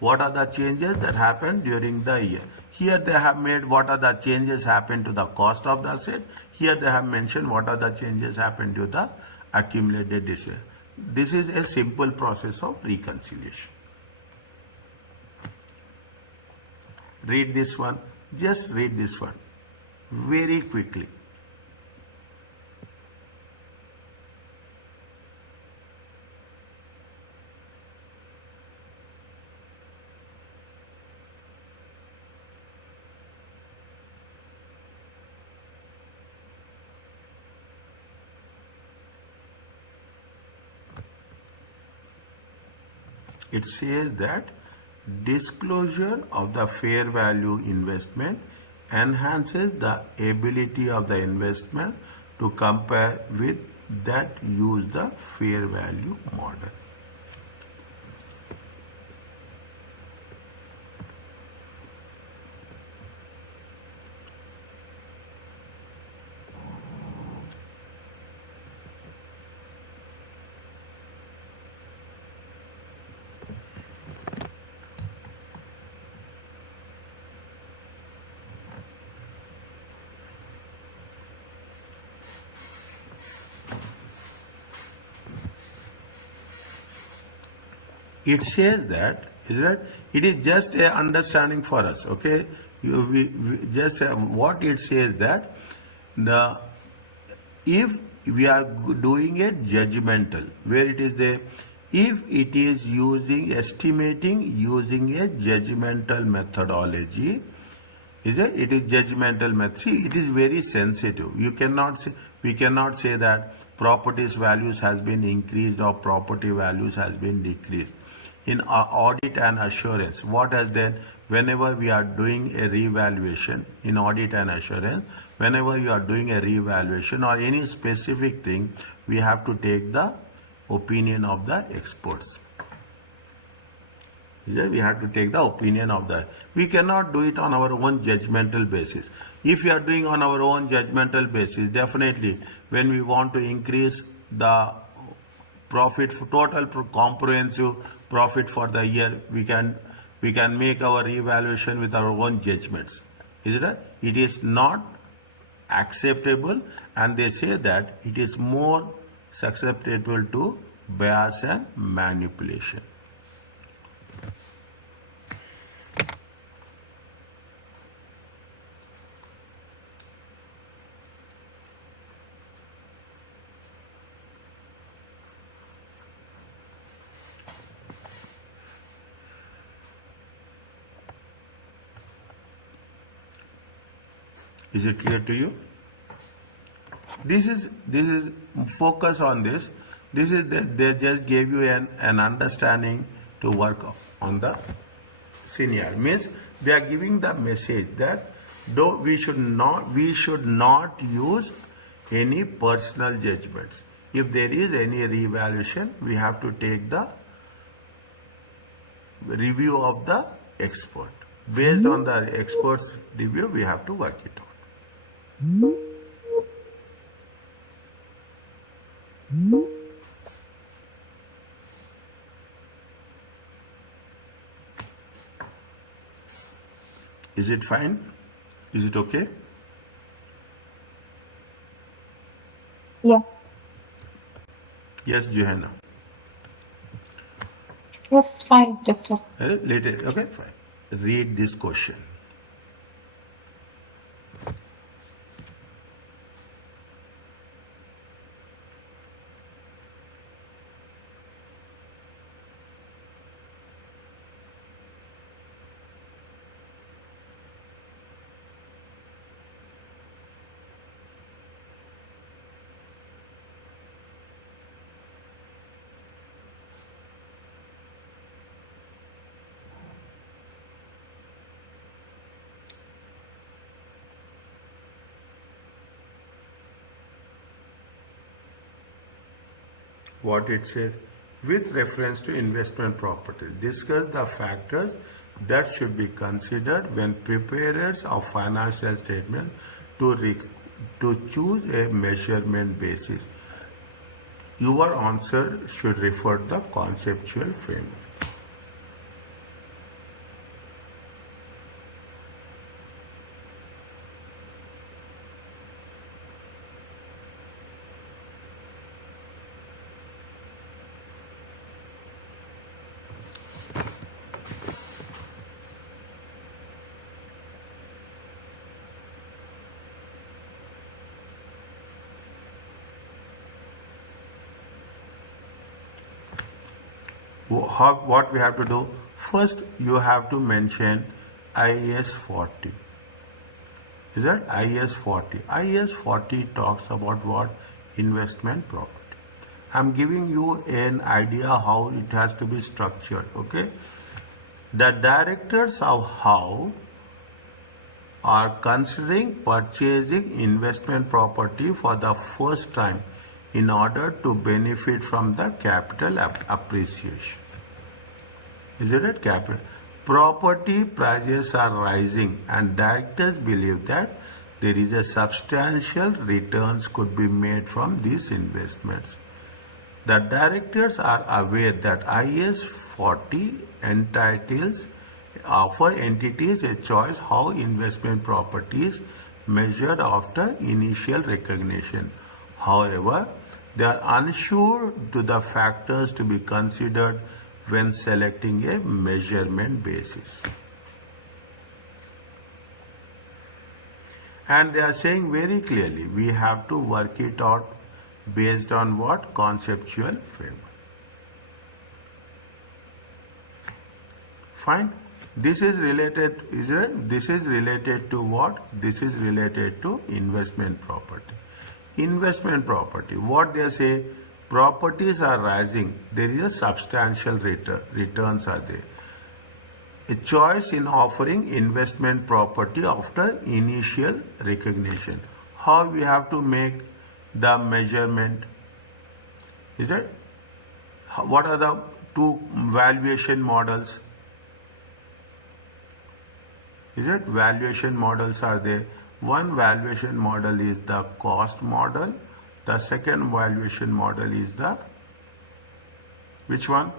What are the changes that happened during the year? Here they have made what are the changes happened to the cost of the asset. Here they have mentioned what are the changes happened to the accumulated depreciation. This is a simple process of reconciliation. Read this one. Just read this one very quickly. It says that disclosure of the fair value investment enhances the ability of the investment to compare with that use the fair value model. It says that, is that it is just a understanding for us. Okay, we just what it says that the if we are doing a judgmental, where it is the if it is estimating using a judgmental methodology, is it? It is judgmental method. See, it is very sensitive. You cannot say, we cannot say that properties values has been increased or property values has been decreased. In our audit and assurance, what has then, whenever we are doing a revaluation in audit and assurance, whenever you are doing a revaluation or any specific thing, we have to take the opinion of the experts. We have to take the opinion of the. We cannot do it on our own judgmental basis. If we are doing on our own judgmental basis, definitely when we want to increase the profit, total comprehensive profit for the year, we can make our revaluation with our own judgments. Is it? It is not acceptable, and they say that it is more susceptible to bias and manipulation. Is it clear to you? This is focus on this. This is they just gave you an understanding to work on the scenario. Means they are giving the message that though we should not use any personal judgments. If there is any revaluation, we have to take the review of the expert. Based on the expert's review, we have to work it out. Is it fine? Is it okay? Yeah. Yes, Johanna. Yes, fine, doctor. Later, okay, fine. Read this question. What it says, with reference to investment properties, discuss the factors that should be considered when preparers of financial statements to choose a measurement basis. Your answer should refer to the conceptual framework. What we have to do? First, you have to mention IAS 40. Is that IAS 40? IAS 40 talks about what? Investment property. I'm giving you an idea how it has to be structured, okay? The directors of how are considering purchasing investment property for the first time in order to benefit from the capital appreciation. Is it right? Capital. Property prices are rising and directors believe that there is a substantial returns could be made from these investments. The directors are aware that IAS 40 entitles offer entities a choice how investment properties measured after initial recognition. However, they are unsure to the factors to be considered when selecting a measurement basis. And they are saying very clearly, we have to work it out based on what? Conceptual framework. Fine. This is related, is it? This is related to what? This is related to investment property. Investment property, what they say, properties are rising, there is a substantial returns are there. A choice in offering investment property after initial recognition. How we have to make the measurement? Is it? What are the two valuation models? Is it? Valuation models are there. One valuation model is the cost model. The second valuation model is the, which one?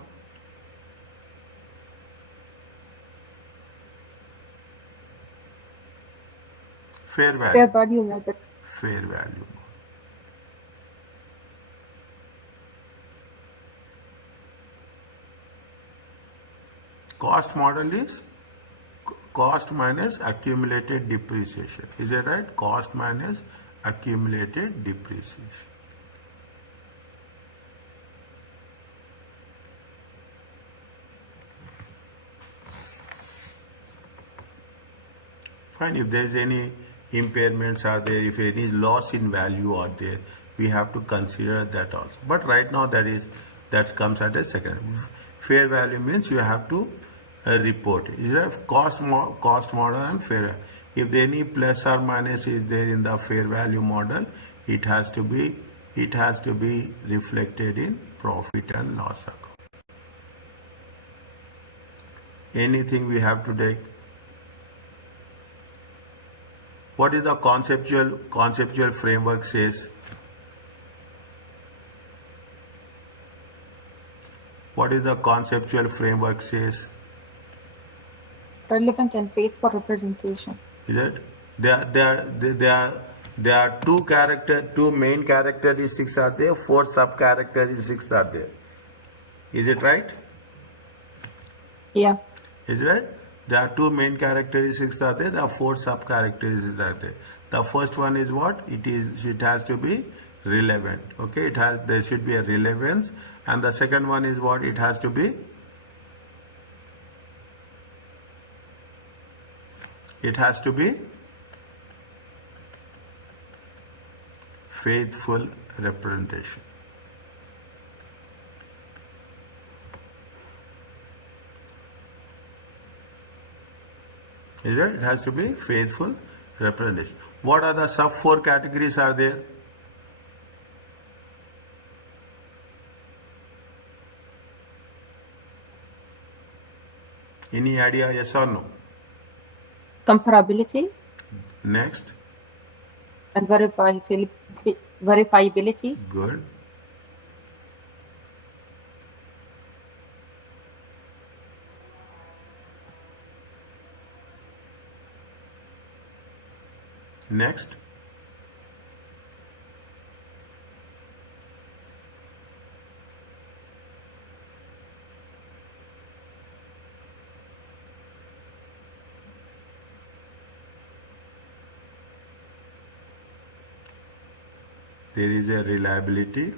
Fair value. Fair value model. Fair value. Cost model is cost minus accumulated depreciation. Is that right? Cost minus accumulated depreciation. Fine. If there is any impairments are there, if any loss in value are there, we have to consider that also. But right now that comes at a second. Fair value means you have to report it. Is that cost model and fair? If any plus or minus is there in the fair value model, it has to be reflected in profit and loss account. Anything we have to take. What is the conceptual framework says? What is the conceptual framework says? Relevant and faithful representation. Is it? There are two main characteristics are there, 4 sub characteristics are there. Is it right? Yeah. Is it right? There are 2 main characteristics are there. There are 4 sub characteristics are there. The first one is what? It has to be relevant. Okay, there should be a relevance, and the second one is what? It has to be faithful representation. Is it? It has to be faithful representation. What are the sub 4 categories are there? Any idea? Yes or no? Comparability Next. and verifiability. Good. Next. There is a reliability.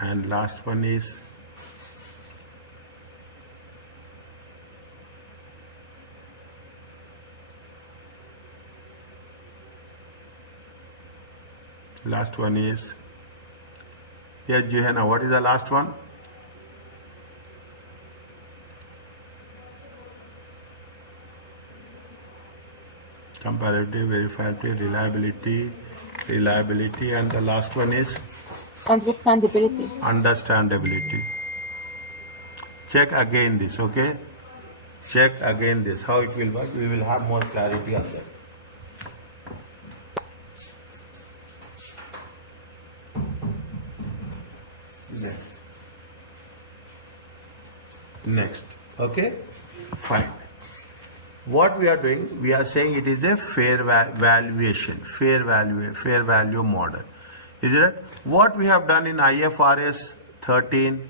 And last one is yes, Johanna, what is the last one? Comparative, verifiability, reliability, and the last one is understandability. Check again this, okay? Check again this, how it will work. We will have more clarity on that. Next, okay? Fine. What we are doing, we are saying it is a fair valuation, fair value model. Is it? What we have done in IFRS 13?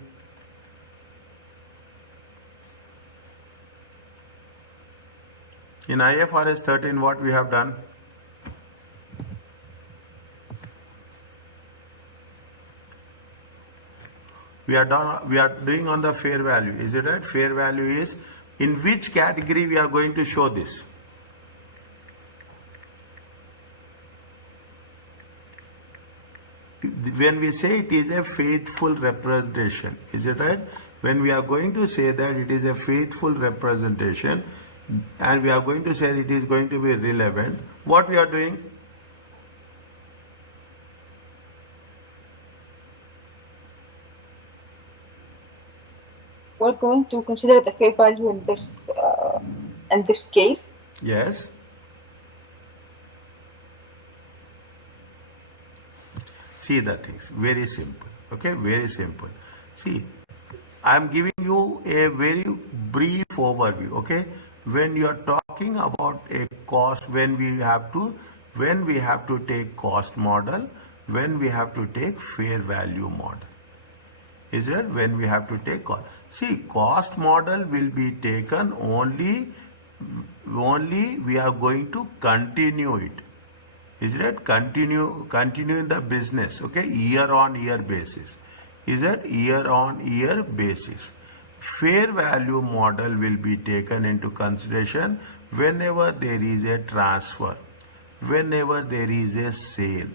In IFRS 13, what we have done? We are doing on the fair value. Is it right? Fair value is in which category we are going to show this? When we say it is a faithful representation, is it right? When we are going to say that it is a faithful representation and we are going to say it is going to be relevant, what we are doing? We're going to consider the fair value in this case. Yes. See the things, very simple. Okay, very simple. See, I am giving you a very brief overview. Okay, when you are talking about a cost, when we have to take cost model, when we have to take fair value model. Is it? When we have to take cost. See, cost model will be taken only we are going to continue it. Is it? Continue in the business, okay, year on year basis. Is it? Year on year basis. fair value model will be taken into consideration whenever there is a transfer, whenever there is a sale.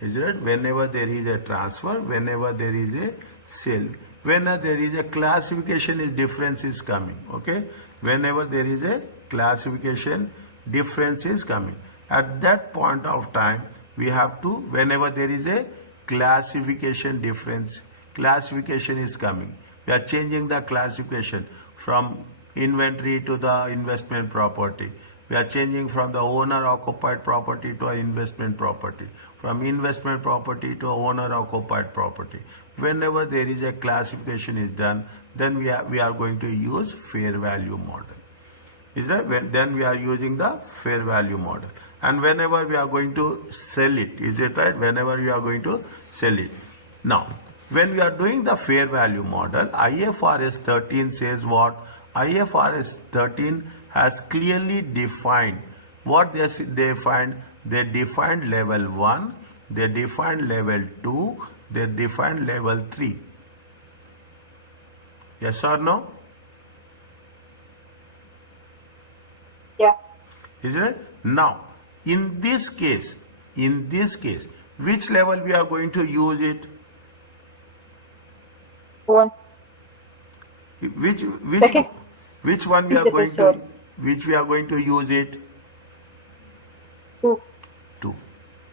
Is it? Whenever there is a transfer, whenever there is a sale, whenever there is a classification is difference is coming. Okay? Whenever there is a classification difference is coming. At that point of time, we have to, whenever there is a classification difference, classification is coming. We are changing the classification from inventory to the investment property. We are changing from the owner occupied property to an investment property, from investment property to owner occupied property. Whenever there is a classification is done, then we are going to use fair value model. Is that then we are using the fair value model. And whenever we are going to sell it, is it right? Whenever we are going to sell it. Now, when we are doing the fair value model, IFRS 13 says what? IFRS 13 has clearly defined what they defined. They defined level 1, they defined level 2, they defined level 3. Yes or no? Yeah. Isn't it? Now, in this case, which level we are going to use it? One. Which Second. which one we are Principal, going sir. to, which we are going to use it? Two. 2.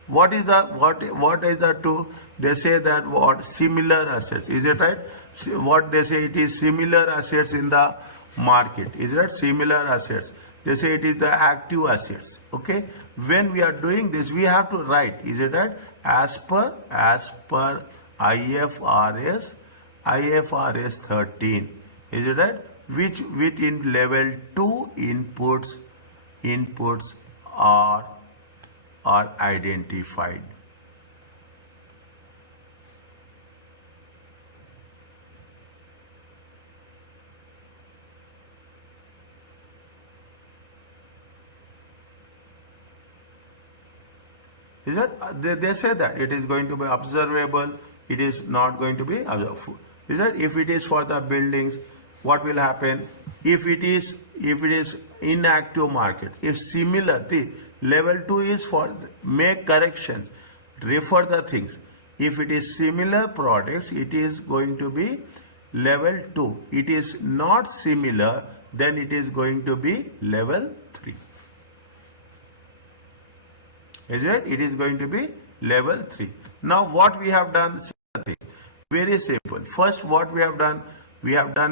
What is the 2? They say that what? Similar assets. Is it right? What they say, it is similar assets in the market. Is it similar assets? They say it is the active assets. Okay. When we are doing this, we have to write. Is it right? As per IFRS 13. Is it right? Which in level 2 inputs are identified. Is that they say that it is going to be observable, it is not going to be observable. Is that if it is for the buildings, what will happen? If it is inactive market, if similar, the level 2 is for make corrections, refer the things. If it is similar products, it is going to be level 2. It is not similar, then it is going to be level 3. Is it? It is going to be level 3. Now what we have done, very simple. First what we have done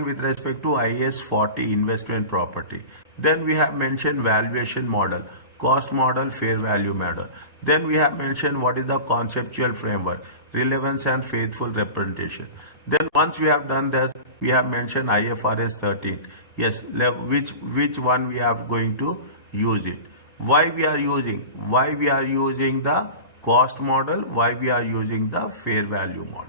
with respect to IAS 40 investment property. Then we have mentioned valuation model, cost model, fair value model. Then we have mentioned what is the conceptual framework, relevance and faithful representation. Then once we have done that, we have mentioned IFRS 13. Yes, which one we are going to use it. Why we are using the cost model, why we are using the fair value model.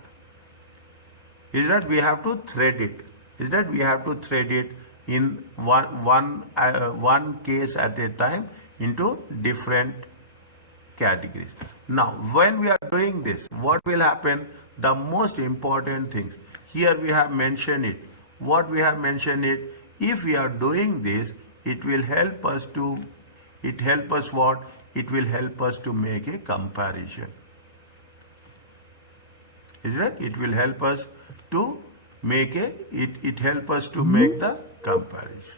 Is that we have to thread it. Is that we have to thread it in one case at a time into different categories. Now, when we are doing this, what will happen? The most important things. Here we have mentioned it. What we have mentioned it, if we are doing this, it will help us to, it help us what? It will help us to make a comparison. Is it? It will help us to make it help us to make the comparison.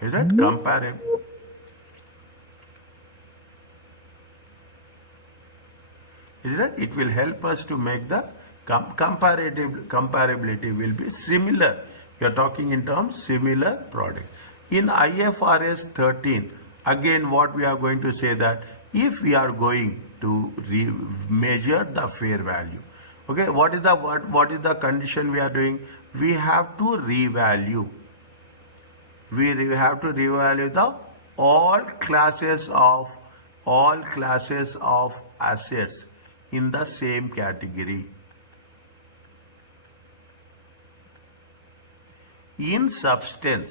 Is that comparable? Is that it will help us to make the comparability will be similar. You are talking in terms similar product. In IFRS 13, again what we are going to say that if we are going to measure the fair value, okay, what is the condition we are doing? We have to revalue. We have to revalue the all classes of assets in the same category. In substance,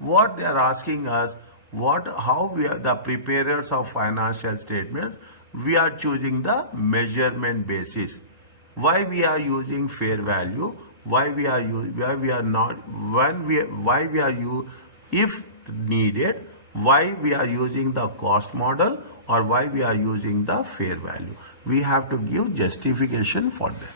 what they are asking us, how we are the preparers of financial statements we are choosing the measurement basis. Why we are using fair value? Why we are not? Why we are if needed? Why we are using the cost model, or why we are using the fair value? We have to give justification for that.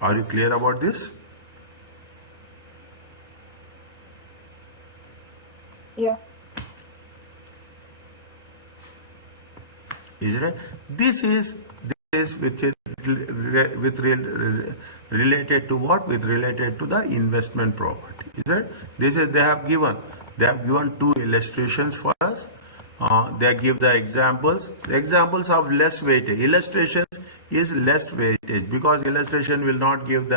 Are you clear about this? Yeah. Is it? This is related to what? With related to the investment property. Is it? This is they have given two illustrations for us. They give the examples. The examples of less weightage. Illustrations is less weightage because illustration will not give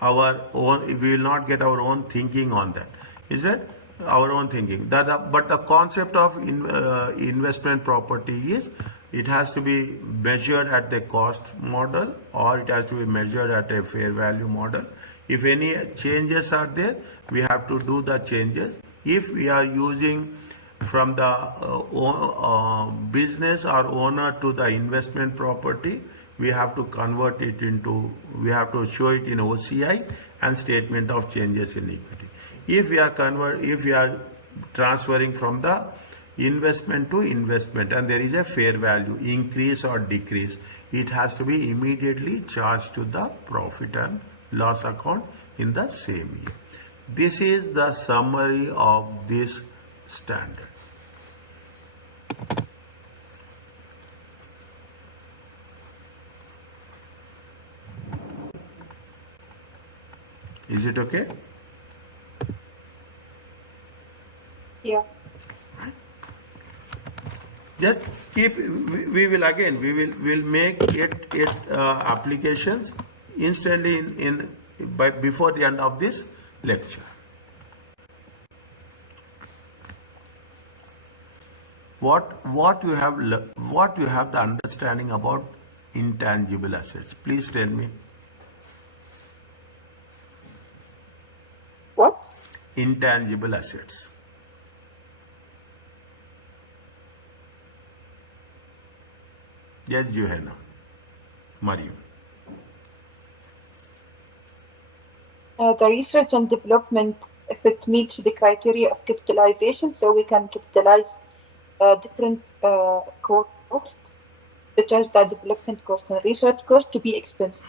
our own. We will not get our own thinking on that. Is it? Our own thinking. But the concept of investment property is it has to be measured at the cost model, or it has to be measured at a fair value model. If any changes are there, we have to do the changes. If we are using from the business or owner to the investment property, we have to convert it into, we have to show it in OCI and statement of changes in equity. If we are transferring from the investment to investment and there is a fair value increase or decrease, it has to be immediately charged to the profit and loss account in the same year. This is the summary of this standard. Is it okay? Yeah. Just keep, we will make it applications instantly before the end of this lecture. What you have the understanding about intangible assets? Please tell me. What? Intangible assets. Yes, Johanna. Mariam. The research and development, if it meets the criteria of capitalization, so we can capitalize different costs, such as the development cost and research cost, to be expensive.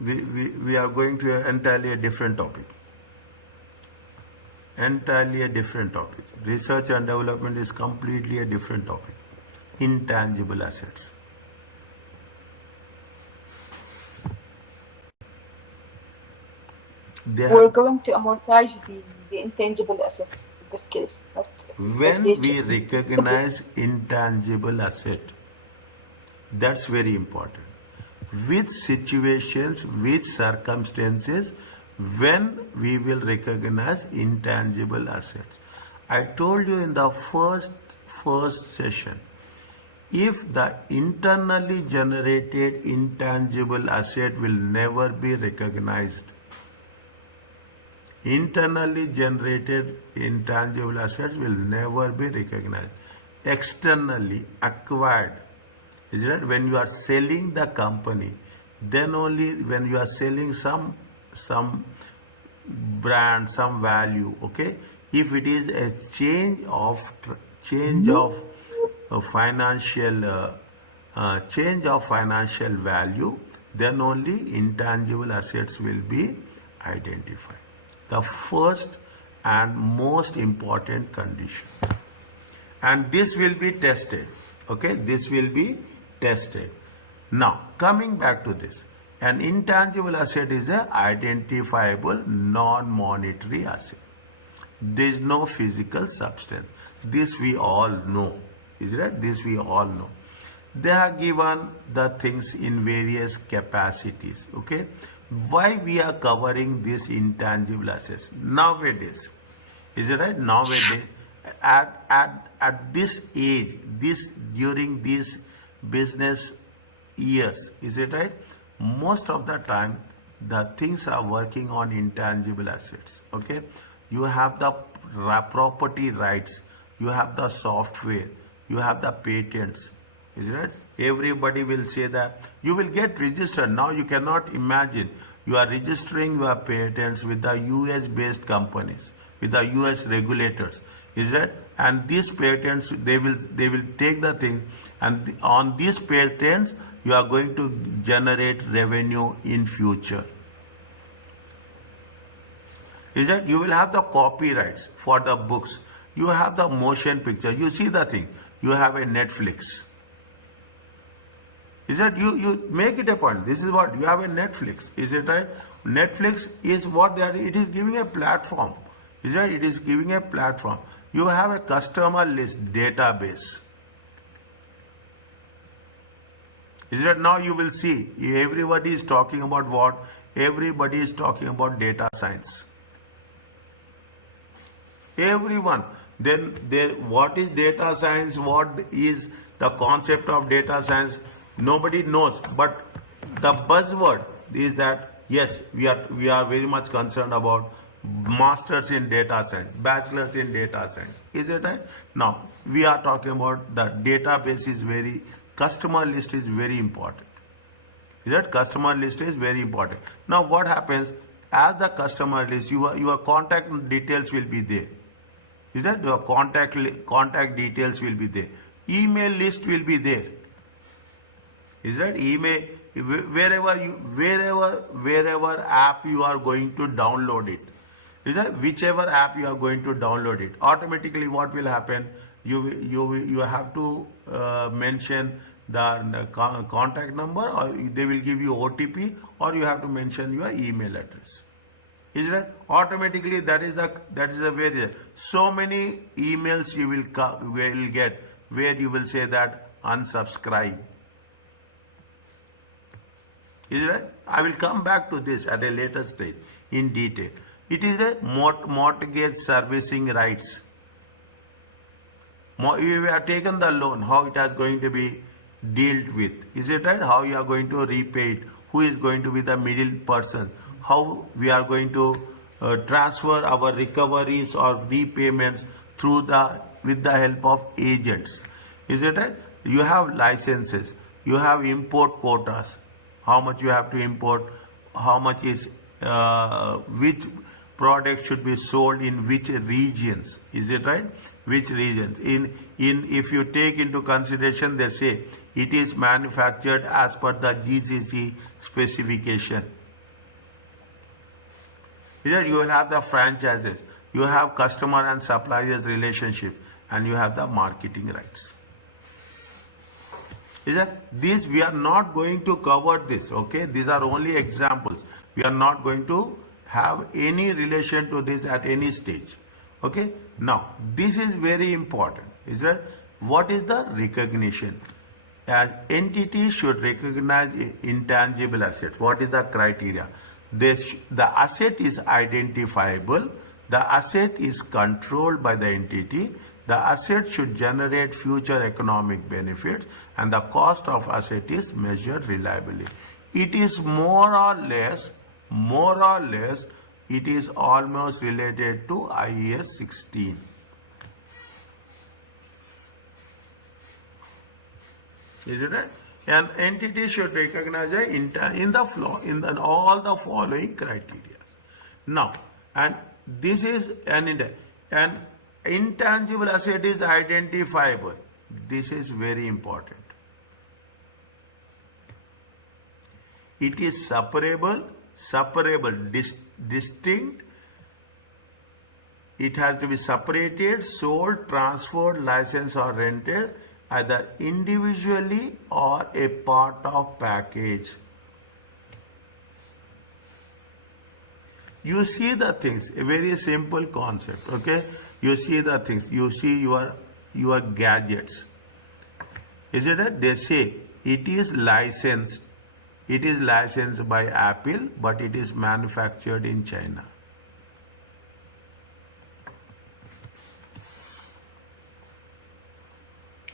We are going to entirely a different topic. Entirely a different topic. Research and development is completely a different topic. Intangible assets. We're going to amortize the intangible assets in this case. When we recognize intangible asset, that's very important. Which situations, which circumstances, when we will recognize intangible assets. I told you in the first session, if the internally generated intangible asset will never be recognized, internally generated intangible assets will never be recognized. Externally acquired, is it? When you are selling the company, then only when you are selling some brand, some value, okay? If it is a change of financial value, then only intangible assets will be identified. The first and most important condition. And this will be tested. Okay, this will be tested. Now, coming back to this. An intangible asset is an identifiable non-monetary asset. There is no physical substance. This we all know. Is right? This we all know. They have given the things in various capacities. Okay. Why we are covering these intangible assets nowadays? Is it right? Nowadays, at this age, during these business years, is it right? Most of the time, the things are working on intangible assets. Okay, you have the property rights, you have the software, you have the patents. Is it right? Everybody will say that you will get registered. Now you cannot imagine you are registering your patents with the US based companies, with the US regulators. Is that? And these patents, they will take the thing, and on these patents you are going to generate revenue in future. Is that? You will have the copyrights for the books, you have the motion picture, you see the thing, you have a Netflix. Is that? You make it a point, this is what you have a Netflix. Is it right? Netflix is what they are, it is giving a platform. Is that? It is giving a platform. You have a customer list database. Is that? Now you will see everybody is talking about what? Everybody is talking about data science. Everyone. Then what is data science? What is the concept of data science? Nobody knows. But the buzzword is that yes, we are very much concerned about masters in data science, bachelors in data science. Is it right? Now we are talking about the database is very, customer list is very important. Is that? Customer list is very important. Now what happens? As the customer list, your contact details will be there. Is that? Your contact details will be there. Email list will be there. Is that? Email, wherever app you are going to download it. Is that? Whichever app you are going to download it, automatically what will happen? You have to mention the contact number, or they will give you OTP, or you have to mention your email address. Is that? Automatically that is the way. So many emails you will get where you will say that unsubscribe. Is it right? I will come back to this at a later stage in detail. It is a mortgage servicing rights. If you have taken the loan, how it is going to be dealt with. Is it right? How you are going to repay it? Who is going to be the middle person? How we are going to transfer our recoveries or repayments with the help of agents. Is it right? You have licenses. You have import quotas. How much you have to import? How much is which product should be sold in which regions? Is it right? Which regions? If you take into consideration, they say it is manufactured as per the GCC specification. Here you will have the franchises, you have customer and suppliers relationship, and you have the marketing rights. Is that? These we are not going to cover this. Okay, these are only examples. We are not going to have any relation to this at any stage. Okay. Now this is very important. Is that? What is the recognition? An entity should recognize intangible assets. What is the criteria? The asset is identifiable. The asset is controlled by the entity. The asset should generate future economic benefits, and the cost of asset is measured reliably. It is more or less, it is almost related to IAS 16. Is it right? An entity should recognize in all the following criteria. Now, and this is an intangible asset is identifiable. This is very important. It is separable, distinct. It has to be separated, sold, transferred, licensed, or rented, either individually or a part of package. You see the things, a very simple concept. Okay, you see the things, you see your gadgets. Is it that they say it is licensed by Apple, but it is manufactured in China.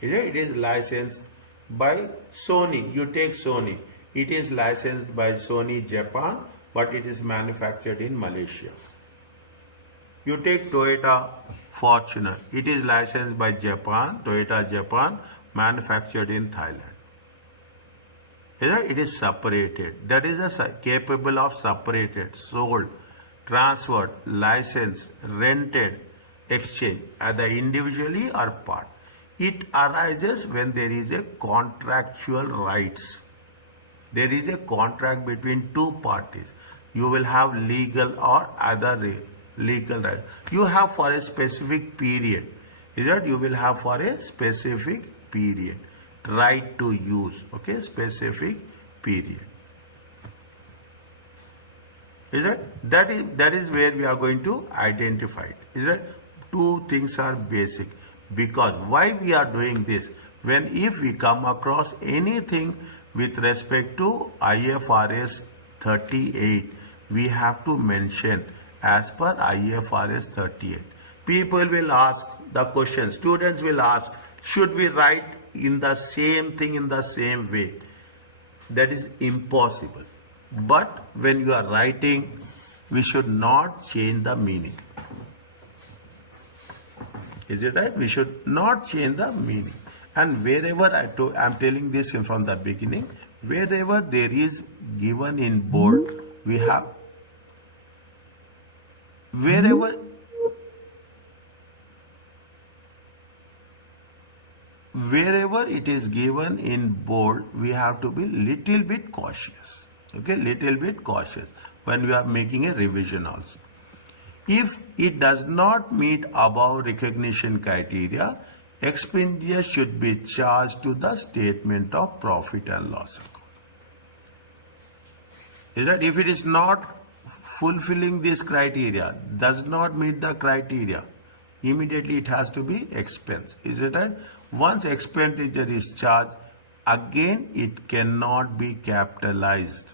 It is licensed by Sony. You take Sony. It is licensed by Sony Japan, but it is manufactured in Malaysia. You take Toyota Fortuner. It is licensed by Japan, Toyota Japan, manufactured in Thailand. It is separated. That is capable of separated, sold, transferred, licensed, rented, exchange, either individually or part. It arises when there is a contractual rights. There is a contract between two parties. You will have legal or other legal right. You have for a specific period. You will have for a specific period. Right to use, okay, specific period. That is where we are going to identify it. Two things are basic. Because why we are doing this? If we come across anything with respect to IFRS 38, we have to mention as per IFRS 38. People will ask the question, students will ask, should we write in the same thing in the same way? That is impossible. But when you are writing, we should not change the meaning. Is it right? We should not change the meaning. And wherever I am telling this from the beginning, wherever there is given in bold, we have, wherever it is given in bold, we have to be little bit cautious. Okay, little bit cautious when we are making a revision also. If it does not meet above recognition criteria, expenditure should be charged to the statement of profit and loss account. If it is not fulfilling this criteria, does not meet the criteria, immediately it has to be expense. Is it right? Once expenditure is charged, again it cannot be capitalized.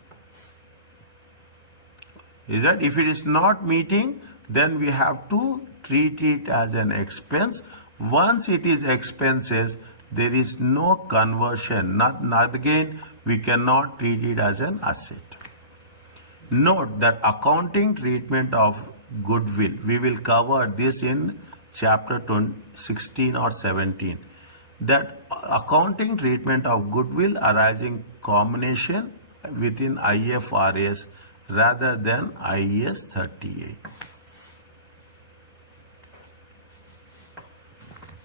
If it is not meeting, then we have to treat it as an expense. Once it is expenses, there is no conversion. Not again, we cannot treat it as an asset. Note that accounting treatment of goodwill, we will cover this in chapter 16 or 17. That accounting treatment of goodwill arising combination within IFRS rather than IAS 38.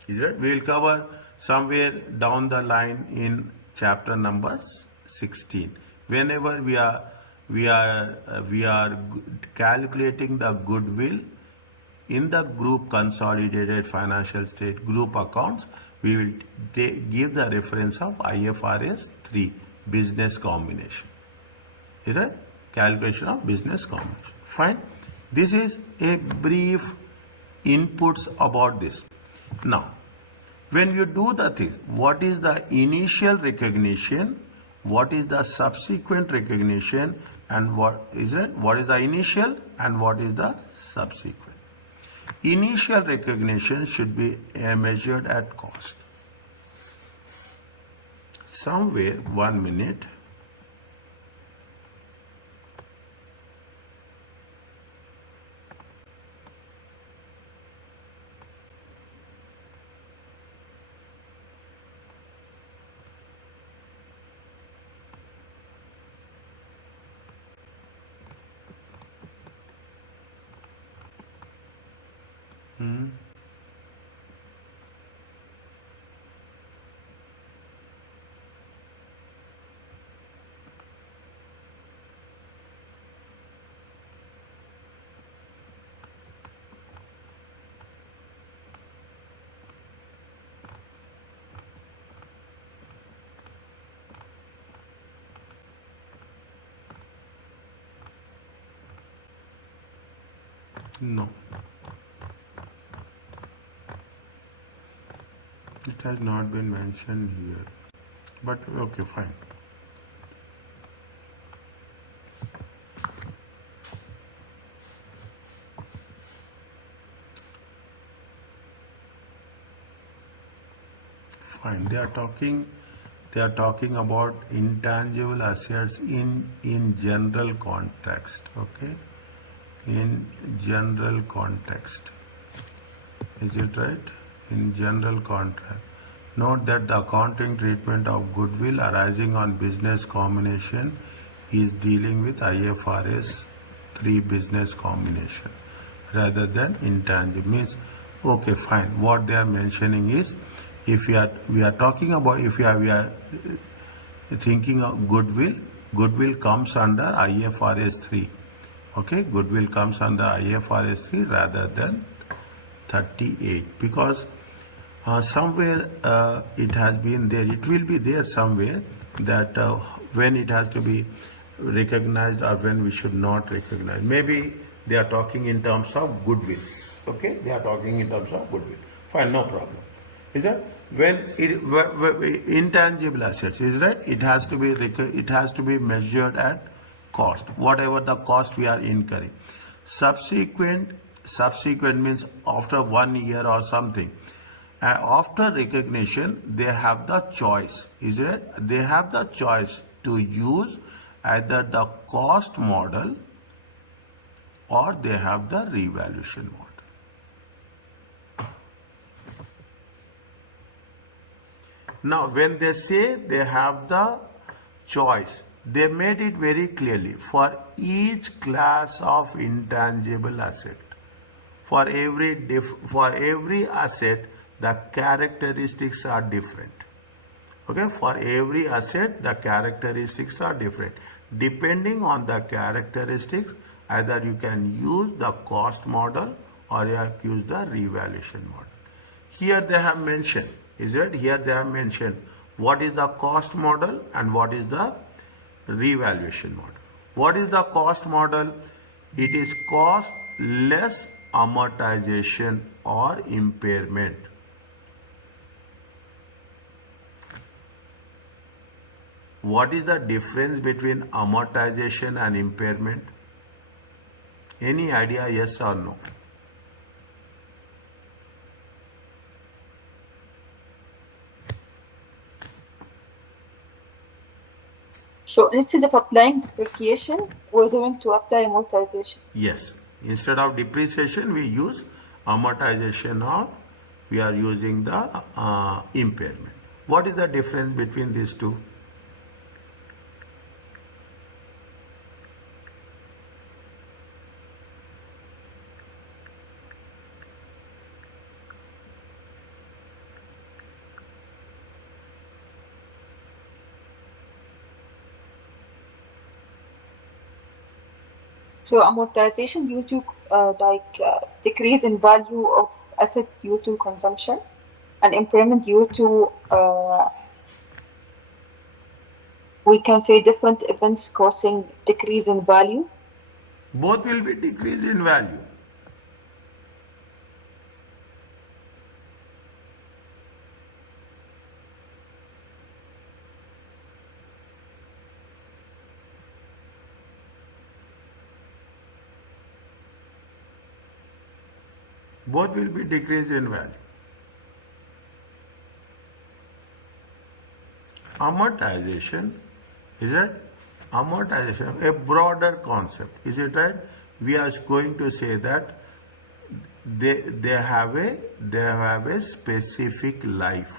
We will cover somewhere down the line in chapter number 16. Whenever we are calculating the goodwill in the group consolidated financial state group accounts, we will give the reference of IFRS 3 business combination. Is it? Calculation of business combination. Fine. This is a brief inputs about this. Now, when you do the thing, what is the initial recognition, what is the subsequent recognition, and what is the initial and what is the subsequent. Initial recognition should be measured at cost. Somewhere, 1 minute. No. It has not been mentioned here. But okay, fine. Fine. they are talking about intangible assets in general context. Okay, in general context. Is it right? In general context. Note that the accounting treatment of goodwill arising on business combination is dealing with IFRS 3 business combination rather than intangible. Means, okay, fine. What they are mentioning is, if we are talking about, if we are thinking of goodwill comes under IFRS 3. Okay, goodwill comes under IFRS 3 rather than 38, because somewhere it has been there, it will be there somewhere, that when it has to be recognized or when we should not recognize. Maybe they are talking in terms of goodwill. Okay, they are talking in terms of goodwill. Fine, no problem. Is that when intangible assets, is right? It has to be measured at cost, whatever the cost we are incurring. Subsequent means after 1 year or something. After recognition, they have the choice. Is it? They have the choice to use either the cost model or they have the revaluation model. Now, when they say they have the choice, they made it very clearly for each class of intangible asset. For every asset, the characteristics are different. Okay, for every asset, the characteristics are different. Depending on the characteristics, either you can use the cost model or you have use the revaluation model. Here they have mentioned, is it? Here they have mentioned what is the cost model and what is the revaluation model. What is the cost model? It is cost less amortization or impairment. What is the difference between amortization and impairment? Any idea, yes or no? So instead of applying depreciation, we're going to apply amortization. Yes. Instead of depreciation, we use amortization, or we are using the impairment. What is the difference between these two? So amortization due to decrease in value of asset due to consumption, and impairment due to we can say different events causing decrease in value. Both will be decrease in value. Both will be decrease in value. Amortization, is it? Amortization, a broader concept, is it right? We are going to say that they have a specific life.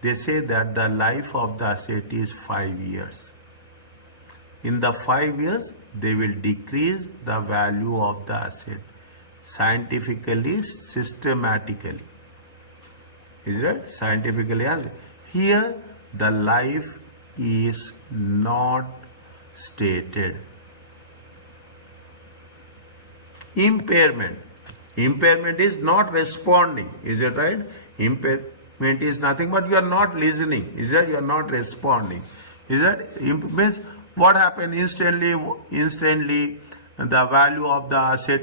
They say that the life of the asset is 5 years. In the 5 years, they will decrease the value of the asset scientifically, systematically. Is it? Scientifically. Here, the life is not stated. Impairment. Impairment is not responding. Is it right? Impairment is nothing but you are not listening. Is that you are not responding? Is that means what happened instantly? Instantly, the value of the asset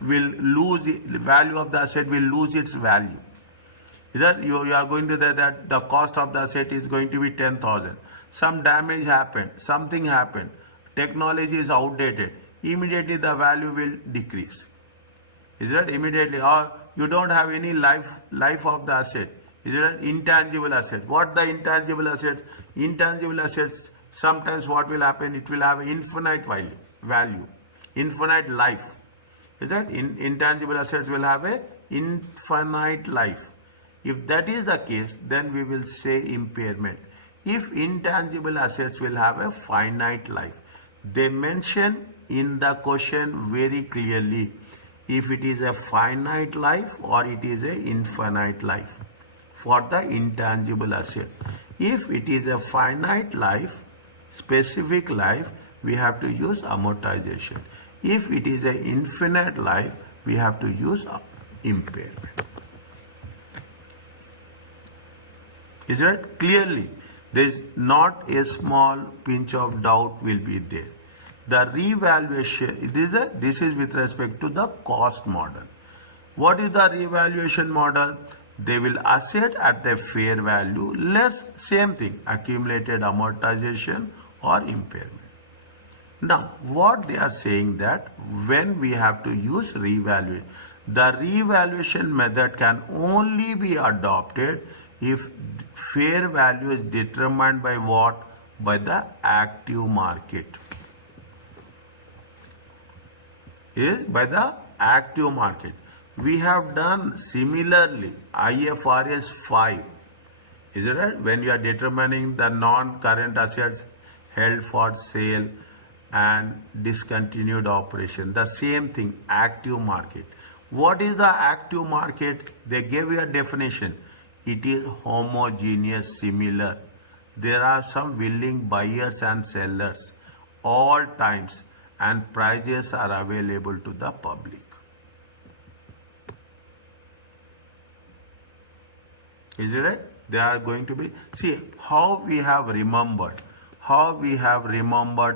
will lose. The value of the asset will lose its value. Is that you are going to that the cost of the asset is going to be 10,000. Some damage happened. Something happened. Technology is outdated. Immediately the value will decrease. Is that immediately? Or you don't have any life of the asset. Is it an intangible asset? What the intangible assets? Intangible assets, sometimes what will happen, it will have infinite value, infinite life. Is that intangible assets will have a infinite life. If that is the case, then we will say impairment. If intangible assets will have a finite life, they mention in the question very clearly if it is a finite life or it is a infinite life for the intangible asset. If it is a finite life, specific life, we have to use amortization. If it is an infinite life, we have to use impairment. Is it clearly? There is not a small pinch of doubt will be there. The revaluation, this is with respect to the cost model. What is the revaluation model? They will asset at the fair value less same thing, accumulated amortization or impairment. Now, what they are saying that when we have to use revaluation, the revaluation method can only be adopted if fair value is determined by what? By the active market. Is by the active market. We have done similarly IFRS 5. Is it right? When you are determining the non-current assets held for sale and discontinued operation, the same thing, active market. What is the active market? They gave you a definition. It is homogeneous, similar. There are some willing buyers and sellers all times, and prices are available to the public. Is it right? They are going to be, see how we have remembered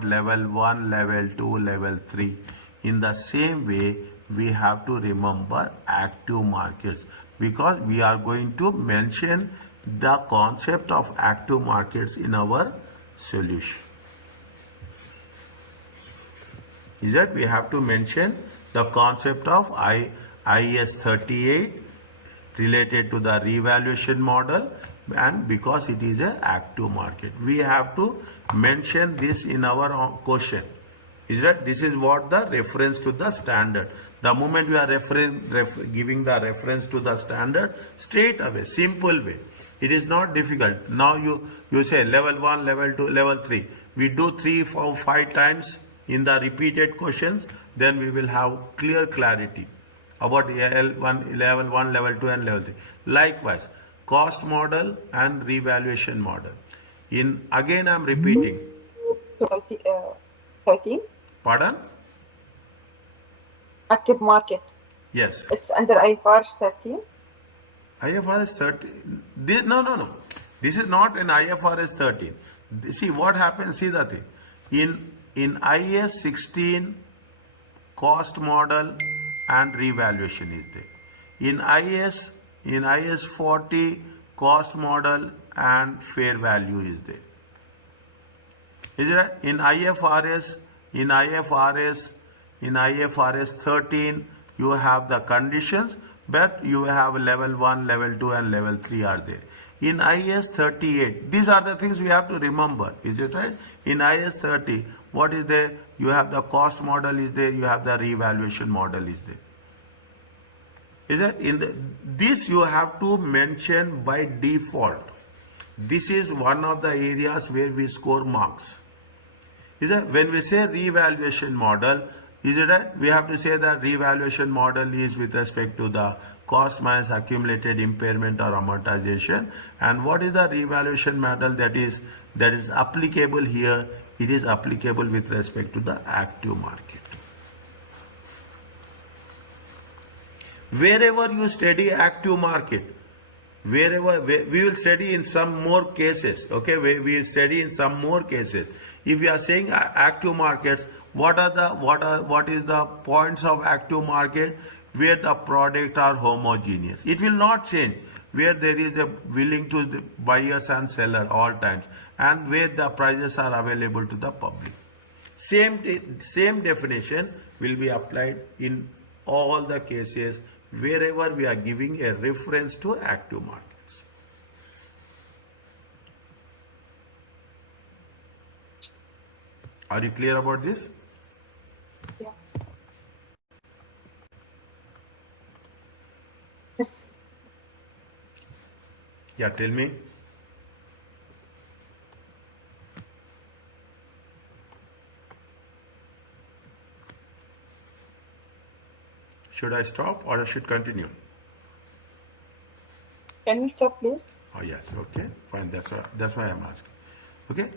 level 1, level 2, level 3. In the same way, we have to remember active markets, because we are going to mention the concept of active markets in our solution. Is that we have to mention the concept of IAS 38 related to the revaluation model, and because it is an active market, we have to mention this in our question. Is that this is what the reference to the standard. The moment we are giving the reference to the standard, straight away, simple way. It is not difficult. Now you say level 1, level 2, level 3. We do 3, 4, 5 times in the repeated questions, then we will have clear clarity about level 1, level 2 and level 3. Likewise, cost model and revaluation model. Again I am repeating. 13? Pardon? Active market. Yes. It's under IFRS 13? IFRS 13. No. This is not in IFRS 13. See what happens, see the thing. In IAS 16, cost model and revaluation is there. In IAS 40, cost model and fair value is there. Is it right? In IFRS 13, you have the conditions, but you have level 1, level 2 and level 3 are there. In IAS 38, these are the things we have to remember. Is it right? In IAS 30, what is there? You have the cost model is there, you have the revaluation model is there. Is that this you have to mention by default. This is one of the areas where we score marks. Is that when we say revaluation model, is it right? We have to say that revaluation model is with respect to the cost minus accumulated impairment or amortization. And what is the revaluation model that is applicable here? It is applicable with respect to the active market. Wherever you study active market, we will study in some more cases. Okay, we will study in some more cases. If we are saying active markets, what is the points of active market? Where the product are homogeneous. It will not change. Where there is a willing to the buyers and seller all times, and where the prices are available to the public. Same definition will be applied in all the cases wherever we are giving a reference to active markets. Are you clear about this? Yeah. Yes. Yeah, tell me. Should I stop or I should continue? Can we stop, please? Oh yes, okay, fine. That's why I'm asking. Okay.